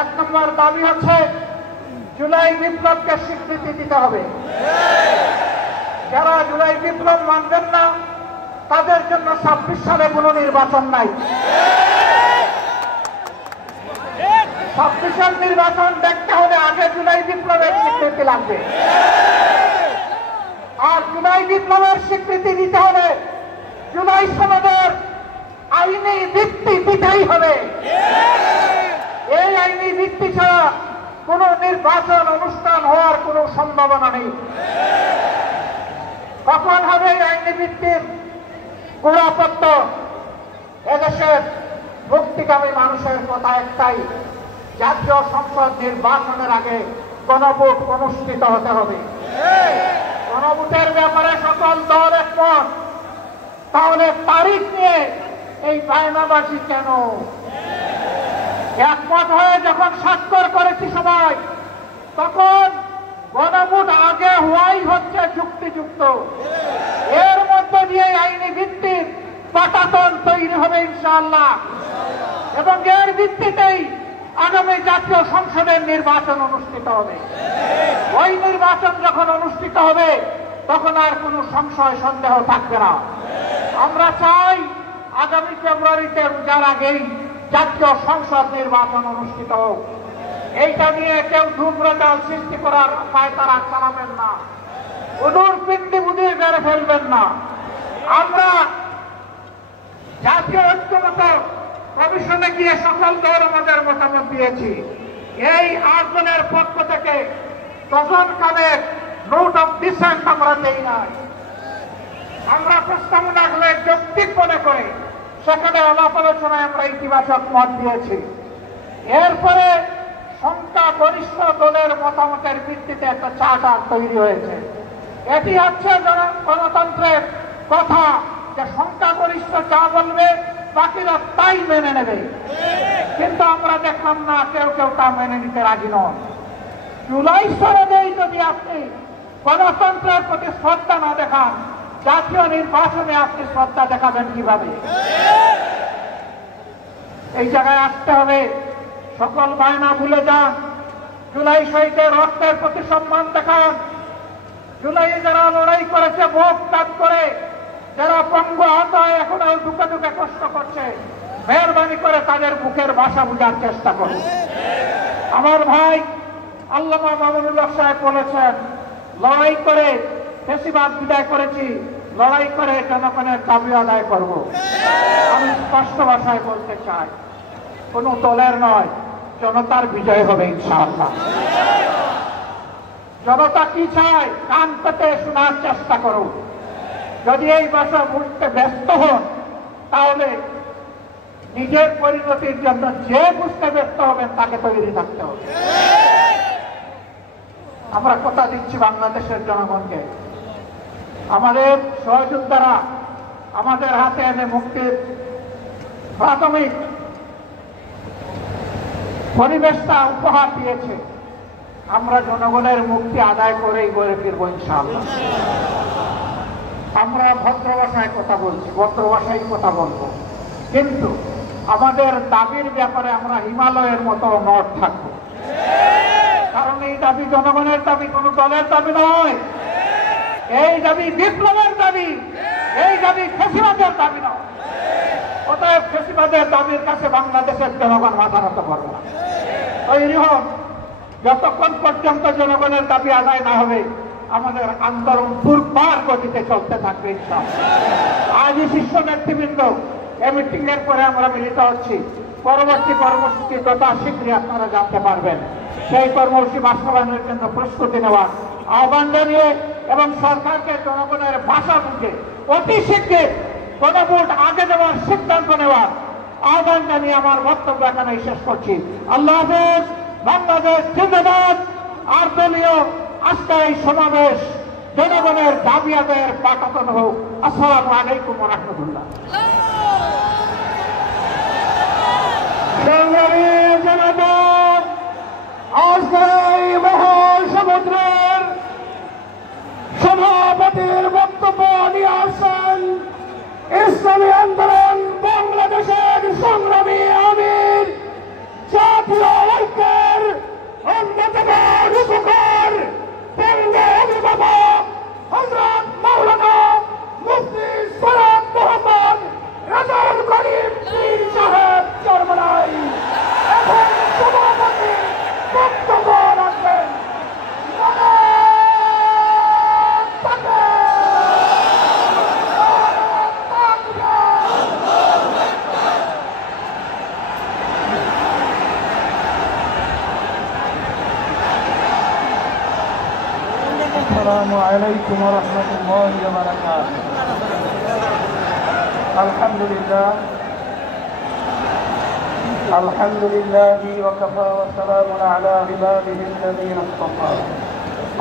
এক নম্বর দাবি হচ্ছে জুলাই বিপ্লবকে স্বীকৃতি দিতে হবে। যারা জুলাই বিপ্লব মানবেন না তাদের জন্য 26 সালে কোনো নির্বাচন নাই। 26 নির্বাচন দেখতে হলে আগে জুলাই বিপ্লবের স্বীকৃতি লাগবে, আর জুলাই বিপ্লবের স্বীকৃতি দিতে হলে জুলাই সনদের আইনি ভিত্তি দিতেই হবে। এই আইনি ভিত্তি ছাড়া কোন নির্বাচন অনুষ্ঠান হওয়ার কোন সম্ভাবনা নেই। কখন হবে এই আইনি ভিত্তির গোড়াপত্য? এদেশের মুক্তিকামী মানুষের কথা একটাই, জাতীয় সংসদ নির্বাচনের আগে গণভোট অনুষ্ঠিত হতে হবে। গণভোটের ব্যাপারে সকল দল একমত, তাহলে তারিখ নিয়ে এই বায়নাবাসী কেন? একমত হয়ে যখন স্বাক্ষর করেছি সবাই, তখন গণভোট আগে হওয়াই হচ্ছে যুক্তিযুক্ত। এর মধ্য দিয়ে আইনি ভিত্তির পাটাতন তৈরি হবে ইনশাআল্লাহ, এবং এর ভিত্তিতেই আগামী জাতীয় সংসদের নির্বাচন অনুষ্ঠিত হবে। ওই নির্বাচন যখন অনুষ্ঠিত হবে তখন আর কোনো সংশয় সন্দেহ থাকবে না। আমরা চাই আগামী ফেব্রুয়ারিতে রোজার আগেই জাতীয় সংসদ নির্বাচন অনুষ্ঠিত হোক। এইটা নিয়ে কেউ ধূম্রজাল সৃষ্টি করার পায়তারা চালাবেন না, উদুর পিণ্ডি বুঝিয়ে বেড়ে ফেলবেন না। আমরা জাতীয় ঐক্যমত কমিশনে গিয়ে সকল দল আমাদের মতামত দিয়েছি। এই 8 জনের পক্ষ থেকে ডজন খানেক নোট অফ ডিসেন্ট আমরা দেই নাই। আমরা প্রস্তাবনা হলে যৌক্তিক মনে করে সেখানে আলাপ আলোচনায় আমরা ইতিবাচক মত দিয়েছি। এরপরে সংখ্যাগরিষ্ঠ দলের মতামতের ভিত্তিতে একটা চার্টার তৈরি হয়েছে। এটি হচ্ছে গণতন্ত্রের কথা, যে সংখ্যাগরিষ্ঠ যা বলবে বাকিরা তাই মেনে নেবে। কিন্তু আমরা দেখলাম না, কেউ কেউ তা মেনে নিতে রাজি নন। জুলাই সনদেই যদি আপনি গণতন্ত্রের প্রতি শ্রদ্ধা না দেখান, জাতীয় নির্বাচনে আপনি শ্রদ্ধা দেখাবেন কিভাবে? এই জায়গায় আসতে হবে। সকল বায়না ভুলে যান, জুলাই শহীদের রক্তের প্রতি সম্মান দেখান। জুলাই যারা লড়াই করেছে, বুক ত্যাগ করে, যারা পঙ্গু আহত হয় এখনো দুঃখে দুঃখে কষ্ট করছে, মেহরবানি করে তাদের বুকের ভাষা বোঝার চেষ্টা করুন। আমার ভাই আল্লামা মামুনুল্লাহ সাহেব বলেছেন, লড়াই করে ফ্যাসিবাদ বিদায় করেছি, লড়াই করে জনগণের দাবি আদায় করব। আমি স্পষ্ট ভাষায় বলতে চাই, কোন দলের নয়, জনতার বিজয় হবে ইনশাআল্লাহ। জনতা কি চায় কান পেতে শোনার চেষ্টা করুন। যদি এই ভাষা বুঝতে ব্যস্ত হন, তাহলে নিজের পরিণতির জন্য যে বুঝতে ব্যস্ত হবেন তাকে তৈরি থাকতে হবে। আমরা কথা দিচ্ছি বাংলাদেশের জনগণকে, আমাদের সহযোদ্ধারা আমাদের হাতে এনে মুক্তির প্রাথমিক পরিবেশটা উপহার দিয়েছে। আমরা জনগণের মুক্তি আদায় করেই গড়ে ফিরবো ইনশাআল্লাহ। আমরা ভদ্র ভাষায় কথা বলছি, ভদ্র ভাষায় কথা বলবো, কিন্তু আমাদের দাবির ব্যাপারে আমরা হিমালয়ের মতো নট থাকবো। কারণ এই দাবি জনগণের দাবি, কোনো দলের দাবি নয়। এই দাবি বিপ্লবের দাবি, এই দাবি ফ্যাসিবাদের দাবি নয়। অতএব ফ্যাসিবাদের দাবির কাছে বাংলাদেশের জনগণ মাথা নত করবে না। তৈরি হন, যতক্ষণ পর্যন্ত জনগণের দাবি আদায় না হবে আমাদের আন্দোলন দুর্বার গতিতে চলতে থাকবে ইনশাআল্লাহ। আজই শীর্ষ নেতৃবৃন্দ এই মিটিং এর পরে আমরা মিলিত হচ্ছি। পরবর্তী কর্মসূচি যথা শীঘ্রই আপনারা জানতে পারবেন। সেই কর্মসূচি বাস্তবায়নের জন্য প্রস্তুতি নেওয়ার আহ্বান জানিয়ে এবং সরকারকে জনগণের ভাষা বুঝে অতি শীঘ্রই গণভোট আগে দেওয়ার সিদ্ধান্ত নেওয়ার আহ্বান জানিয়ে আমার বক্তব্য এখানে শেষ করছি। আল্লাহ হাফেজ। বাংলাদেশ জিন্দাবাদ। আর দলীয় আজকে এই সমাবেশ জনগণের দাবি আদায়ের পাঠাতন হোক। আসসালামু আলাইকুম ওয়া রাহমাতুল্লাহ। আজকের এই মহাসমুদ্রের সভাপতির বক্তব্য নিয়ে আসছেন ইসলামী আন্দোলন বাংলাদেশের সংগ্রামী আমির, জাতীয় ঐক্যের অন্যতম রূপকার, বঙ্গে অভিভাবক হযরত মাওলানা মুফতি সৈয়দ মোহাম্মদ রেজাউল করিম পীর সাহেব চরমনাই এখন সভাপতি বক্তব্য রাখবেন। السلام عليكم ورحمة الله وبركاته. الحمد لله وكفى وسلام على عباده الذين اصطفى.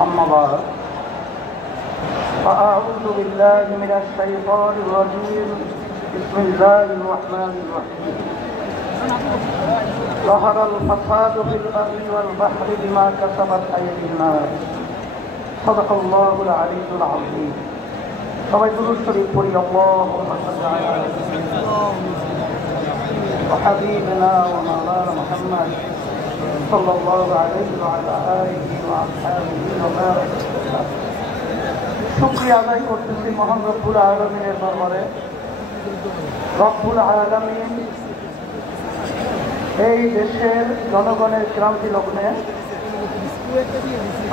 أما بعد فأعوذ بالله من الشيطان الرجيم. بسم الله الرحمن الرحيم. ظهر الفساد في البر والبحر بما كسبت أيدي الناس. صدق الله العلي العظيم. সবাই দুরূদ শরীফ পড়ি। আল্লাহুম্মা সাল্লি আলা وحبيبنا ومولانا محمد صلى الله عليه وعلى آله وأصحابه وبارك وسلم. শুকরিয়া আদায় করতেছি মহান রব্বুল আলামিনের দরবারে। রব্বুল আলামিন এই দেশের জনগণের ক্রান্তি লগ্নে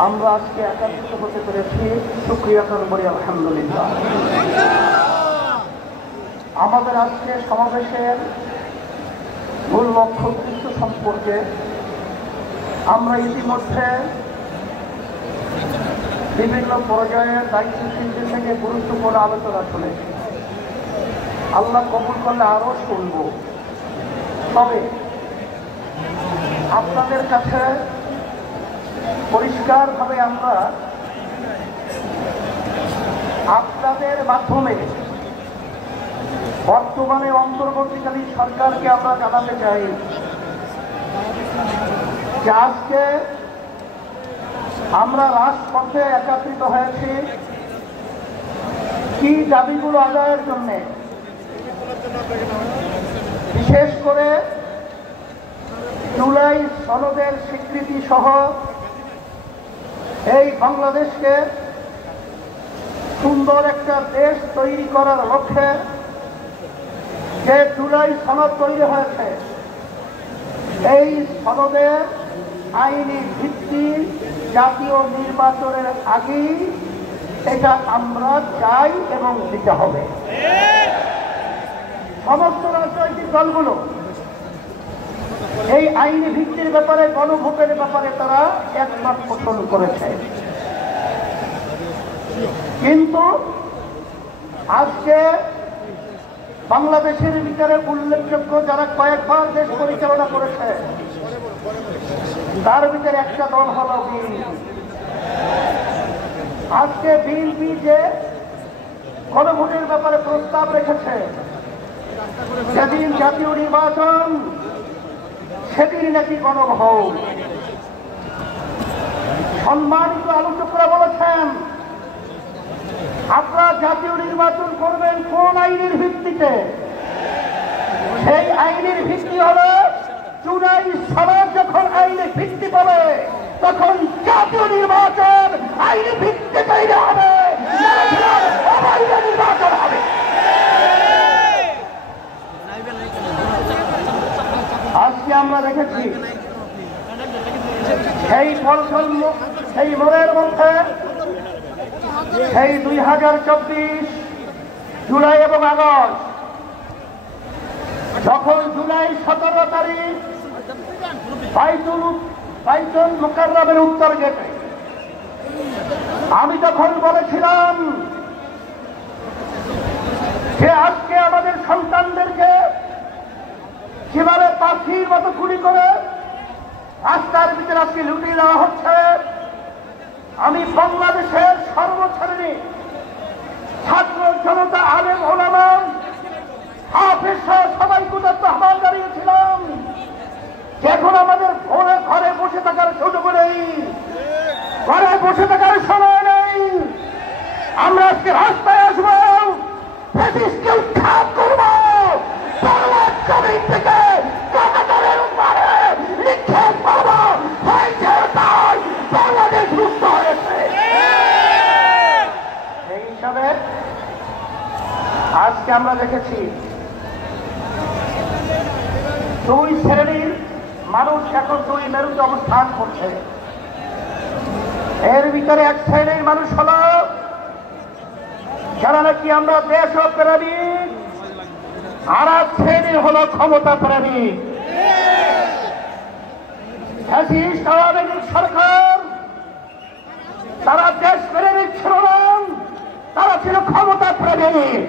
আমরা আজকে একাত্রিত হতে পেরেছি, শুকরিয়া করি আলহামদুলিল্লাহ। আমাদের আজকে সমাবেশের মূল লক্ষ্য উদ্দেশ্য সম্পর্কে আমরা ইতিমধ্যে বিভিন্ন পর্যায়ের দায়িত্বশীলদের থেকে গুরুত্বপূর্ণ আলোচনা শুনেছি। আল্লাহ কবুল করলে আরও শুনব। তবে আপনাদের কাছে পরিষ্কারভাবে আমরা আপনাদের মাধ্যমে বর্তমানে অন্তর্বর্তীকালীন সরকারকে আমরা জানাতে চাই যে আজকে আমরা রাজপথে একত্রিত হয়েছি কি দাবিগুলো আদায়ের জন্য, বিশেষ করে জুলাই সনদের স্বীকৃতি সহ এই বাংলাদেশকে সুন্দর একটা দেশ তৈরি করার লক্ষ্যে যে জুলাই সনদ তৈরি হয়েছে, এই সনদের আইনি ভিত্তি জাতীয় নির্বাচনের আগেই এটা আমরা চাই এবং দিতে হবে। সমস্ত রাজনৈতিক দলগুলো এই আইনি ভিত্তির ব্যাপারে, গণভোটের ব্যাপারে তারা একমত পোষণ করেছে। কিন্তু আজকে বাংলাদেশের ভিতরে উল্লেখযোগ্য যারা কয়েকবার দেশ পরিচালনা করেছে তার ভিতরে একটা দল হল বিএনপি। আজকে বিএনপি যে গণভোটের ব্যাপারে প্রস্তাব রেখেছে, যেদিন জাতীয় নির্বাচন সেদিন নাকি গণভোট। সম্মানিত আলোচকরা বলেছেন আপনারা জাতীয় নির্বাচন করবেন কোন আইনের ভিত্তিতে? সেই আইনের ভিত্তি হলো জুলাই সনদ যখন আইনের ভিত্তি পাবে তখন জাতীয় নির্বাচন আইনের ভিত্তি তৈরি হবে। সময়ের মধ্যে সেই 2024 জুলাই এবং আগস্ট, যখন জুলাই 17 তারিখ বাইতুল মুকাররমের উত্তর গেটে আমি তখন বলেছিলাম যে আজকে আমাদের সন্তানদেরকে কিভাবে পাখির মতো গুলি করে রাস্তার ভিতরে আজকে লুটিয়ে দেওয়া হচ্ছে। আমি বাংলাদেশের সর্বশ্রেণী ছাত্র জনতা, আলেম ওলামা, হাফেজ সহ সবাইকে আহ্বান জানিয়েছিলাম যে এখন আমাদের ঘরে ঘরে বসে থাকার সুযোগ নেই, ঘরে বসে থাকার সময় নেই। আমরা আজকে রাস্তায় আসবো, ব্রিটিশকে উৎখাত করবো, বাংলার জমিন থেকে কাটাতারের উপরে নিক্ষেপ করবো। হয়েছে তাই, বাংলাদেশ মুক্ত হয়েছে। এই হিসাবে আজকে আমরা দেখেছি দুই শ্রেণীর মানুষ এখন দুই মেরুতে অবস্থান করছে। এর ভিতরে এক শ্রেণীর মানুষ হল যারা নাকি আমরা দেশপ্রেমিক, আর এক শ্রেণীর হল ক্ষমতা প্রেমিক। ফ্যাসিস্ট আওয়ামী লীগ সরকার তারা দেশ প্রেমিক ছিল না, তারা ছিল ক্ষমতা প্রেমিক।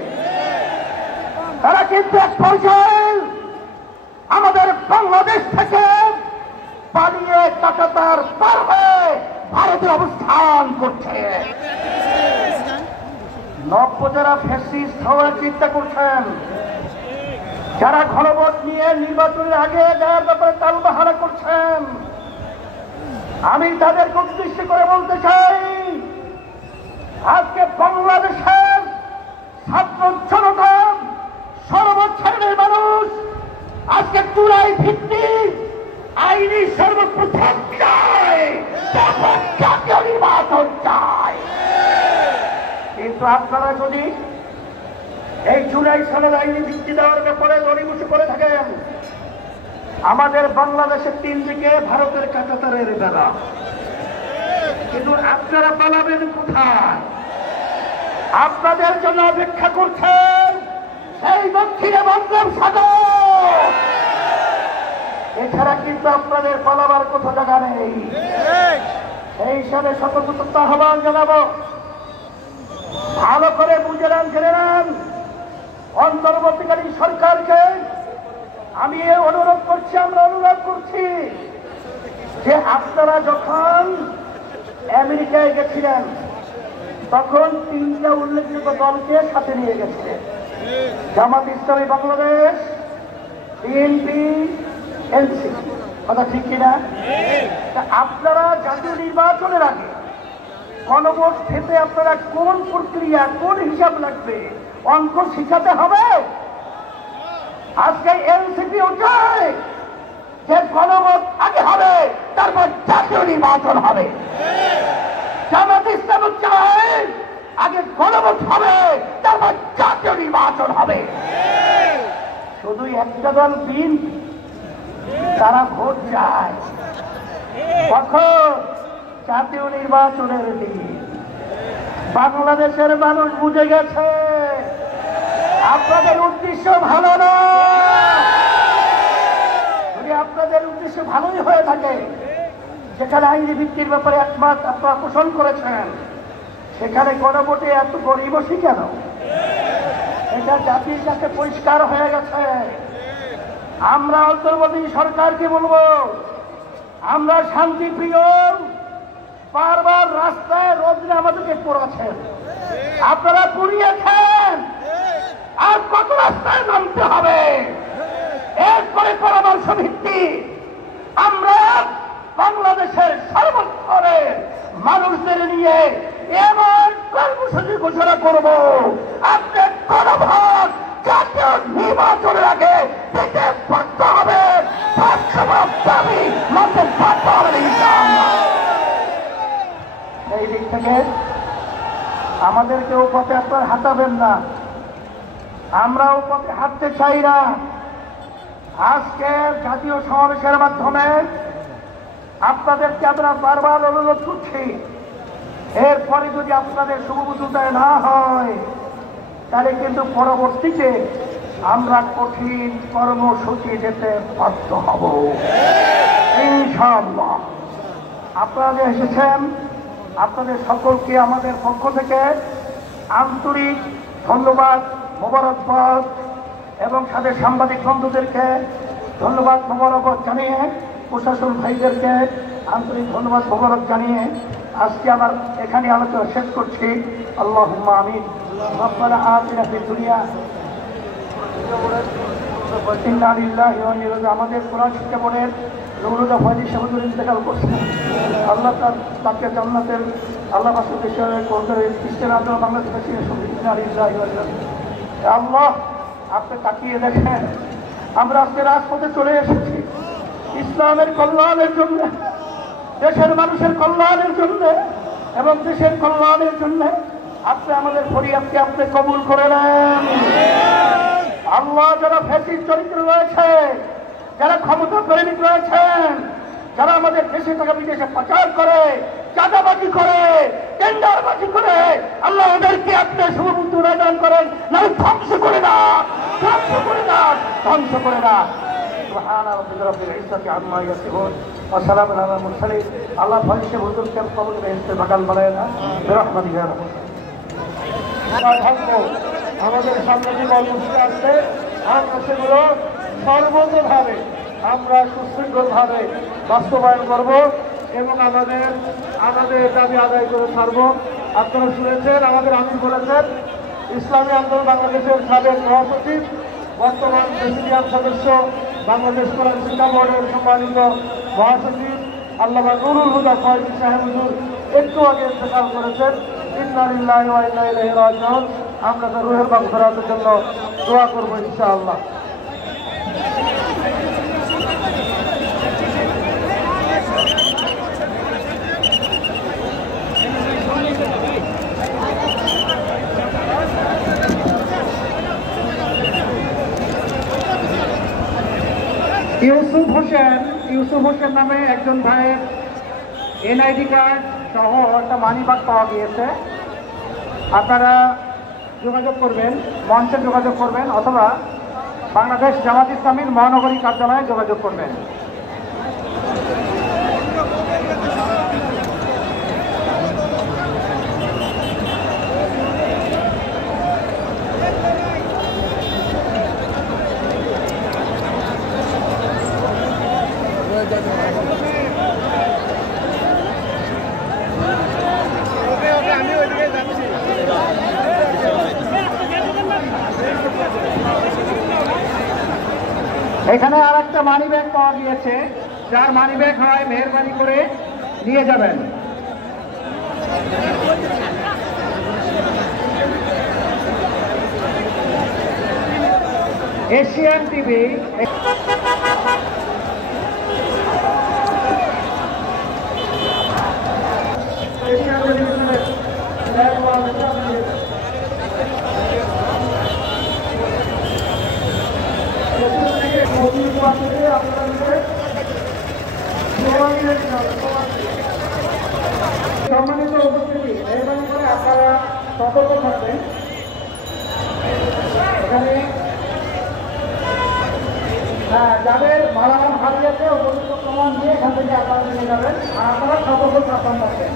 তারা কিন্তু এক পর্যায়ে আমাদের বাংলাদেশ থেকে পালিয়ে কাটাতার পার হয়ে ভারতে অবস্থান করছে। নব্য যারা ফ্যাসিস্ট হওয়ার চিন্তা করছেন, যারা ঘনভোট নিয়ে নির্বাচনের আগে যার ব্যাপারে তালবাহারা করছেন, আমি তাদেরকে উদ্দেশ্য করে বলতে চাই আজকে বাংলাদেশের ছাত্র জনতা, সর্বশ্রেণীর মানুষ আজকে চূড়াই ভিত্তিক আইনি সর্বপ্রথম চায়, তারপর জাতীয় নির্বাচন চায়। কিন্তু আপনারা যদি এই জুলাই সালের আইনি ভিত্তি দেওয়ার ব্যাপারে দড়িমুচি করে থাকেন, আমাদের বাংলাদেশের 3 দিকে ভারতের কাঁটাতারের বেলা, কিন্তু আপনারা পালাবেন কোথায়? আপনাদের জন্য অপেক্ষা করছেন সেই দক্ষিণে বঙ্গোপসাগর। এছাড়া কিন্তু আপনাদের পালাবার কোথাও জায়গা নেই। সেই হিসাবে সতর্কতা আহ্বান জানাবো, ভালো করে বুঝে নেন, জেনে নেন। অন্তর্বর্তীকালীন সরকারকে আমি অনুরোধ করছি, আমরা অনুরোধ করছি যে আপনারা যখন আমেরিকায় গেছিলেন তখন 3টা উল্লেখযোগ্য দলকে সাথে নিয়ে গেছিলেন, জামাত ইসলামী বাংলাদেশ, বিএনপি, এনসিপি। কথা ঠিক কিনা? আপনারা জাতীয় নির্বাচনের আগে গণভোট ক্ষেত্রে আপনারা কোন প্রক্রিয়া, কোন হিসাব লাগবে, অঙ্ক শিখাতে হবে। আজকে এনসিপিও চায় যে গণভোট আগে হবে, তারপর জাতীয় নির্বাচন হবে। জামাত ইসলামও চায় আগে গণভোট হবে, তারপর জাতীয় নির্বাচন হবে। শুধু একটা দল বিএনপি, তারা ভোট চায় কখন? জাতীয় নির্বাচনের দিন। বাংলাদেশের মানুষ বুঝে গেছে আপনাদের উদ্দেশ্য ভালো না। যদি আপনাদের উদ্দেশ্য ভালোই হয়ে থাকে, যেখানে আইনি ভিত্তির ব্যাপারে একমত আপনারা পোষণ করেছেন, সেখানে গণভোটে এত গরিবসী কেন? এটা জাতির কাছে পরিষ্কার হয়ে গেছে। আমরা অন্তর্বর্তী সরকারকে বলবো, আমরা শান্তিপ্রিয়, বারবার রাস্তায় রোদ্রে আমাদেরকে পড়াচ্ছেন, আপনারা পুড়িয়েছেন, আর কত রাস্তায় নামতে হবে? এরপরে পরামর্শ ভিত্তি আমরা বাংলাদেশের সর্বস্তরের মানুষদের নিয়ে এমন কর্মসূচি ঘোষণা করব, আপনার গণভোট জাতীয় নির্বাচনের আগে দিতে বাধ্য হবে। এই দিক থেকে আমাদেরকেও পথে আপনার হাঁটাবেন না, আমরাও পথে হাঁটতে চাই না। আজকে জাতীয় সমাবেশের মাধ্যমে আপনাদেরকে আমরা বারবার অনুরোধ করছি, এরপরে যদি আপনাদের শুভবুদ্ধতায় না হয় তাহলে কিন্তু পরবর্তীতে আমরা কঠিন কর্মসূচি যেতে বাধ্য হব ইনশাআল্লাহ। আপনারা যে এসেছেন আপনাদের সকলকে আমাদের পক্ষ থেকে আন্তরিক ধন্যবাদ, মোবারকবাদ এবং সাথে সাংবাদিক বন্ধুদেরকে ধন্যবাদ মোবারকবাদ জানিয়ে, প্রশাসন ভাইদেরকে আন্তরিক ধন্যবাদ মোবারক জানিয়ে আজকে আমার এখানে আলোচনা শেষ করছি। আল্লাহুম্মা আমিন। রব্বানা আতিনা ফিদ দুনিয়া ইন্না লিল্লাহি ওয়া ইন্না ইলাইহি রাজিউন। আমাদের কোরআন শিক্ষা বোর্ডের রুহুল্লাহ ফয়জি সাহেবের ইন্তেকাল করছেন। আল্লাহ তাকে জান্নাতের আল্লাহ পাশে বিষয়ে কোর্টের খ্রিস্টান আন্দোলন বাংলাদেশে ইন্না লিল্লাহি ওয়া ইন্না ইলাইহি রাজিউন। আল্লাহ আপনি তাকিয়ে দেখেন, আমরা আজকে রাজপথে চলে এসেছি ইসলামের কল্যাণের জন্য, দেশের মানুষের কল্যাণের জন্য এবং দেশের কল্যাণের জন্য। আপনি আমাদের ফরিয়াদকে আপনি কবুল করে নেন আল্লাহ। যারা ফ্যাসিস্ট চরিত্র রয়েছে, যারা ক্ষমতা প্রেমিক রয়েছেন, যারা আমাদের দেশে টাকা বিদেশে পাচার করে, চাঁদাবাজি করে, টেন্ডারবাজি করে, আল্লাহ ওদেরকে আপনি শুভবুদ্ধি প্রদান করেন, না ধ্বংস করে না, ধ্বংস করে না, ধ্বংস করে না। سبحان ربك رب العزة عما يصفون وسلام على المرسلين। الله فاجئ حضور کے قبول میں استقبال بنائنا برحمتك يا رب। আমাদের সামনে যে কর্মসূচি আসছে আমরা সেগুলো সর্বতভাবে আমরা সুশৃঙ্খলভাবে বাস্তবায়ন করব এবং আমাদের দাবি আদায় করে ছাড়ব। আপনারা শুনেছেন আমাদের আমির বলেছেন, ইসলামী আন্দোলন বাংলাদেশের সাবেক মহাসচিব, বর্তমান প্রেসিডিয়াম সদস্য, বাংলাদেশ কোরআন শিক্ষা বোর্ডের সম্মানিত মহাসচিব আল্লামা নুরুল হুদা ফয়জি সাহেব হুজুর একটু আগে ইন্তেকাল করেছেন। ইন্না লিল্লাহি ওয়া ইন্না ইলাইহি রাজিউন। আমরা তার রুহের মাগফিরাতের জন্য দোয়া করব ইনশাআল্লাহ। ইউসুফ হোসেন নামে একজন ভাইয়ের এনআইডি কার্ড সহ একটা মানিব্যাগ পাওয়া গিয়েছে। আপনারা যোগাযোগ করবেন, মঞ্চে যোগাযোগ করবেন অথবা বাংলাদেশ জামাত ইসলামীর মহানগরী কার্যালয়ে যোগাযোগ করবেন। এখানে আর একটা মানি ব্যাগ পাওয়া গিয়েছে, যার মানি ব্যাগ হয় মেহরবানি করে নিয়ে যাবেন। এশিয়ান টিভি সম্মানিত উপস্থিতি, মেহরবানি করে আপনারা সতর্ক থাকবেন। এখানে যাদের মালামাল হারিয়েছে উপযুক্ত প্রমাণ দিয়ে এখান থেকে আপনারা নিয়ে যাবেন আর আপনারা সতর্ক থাকবেন।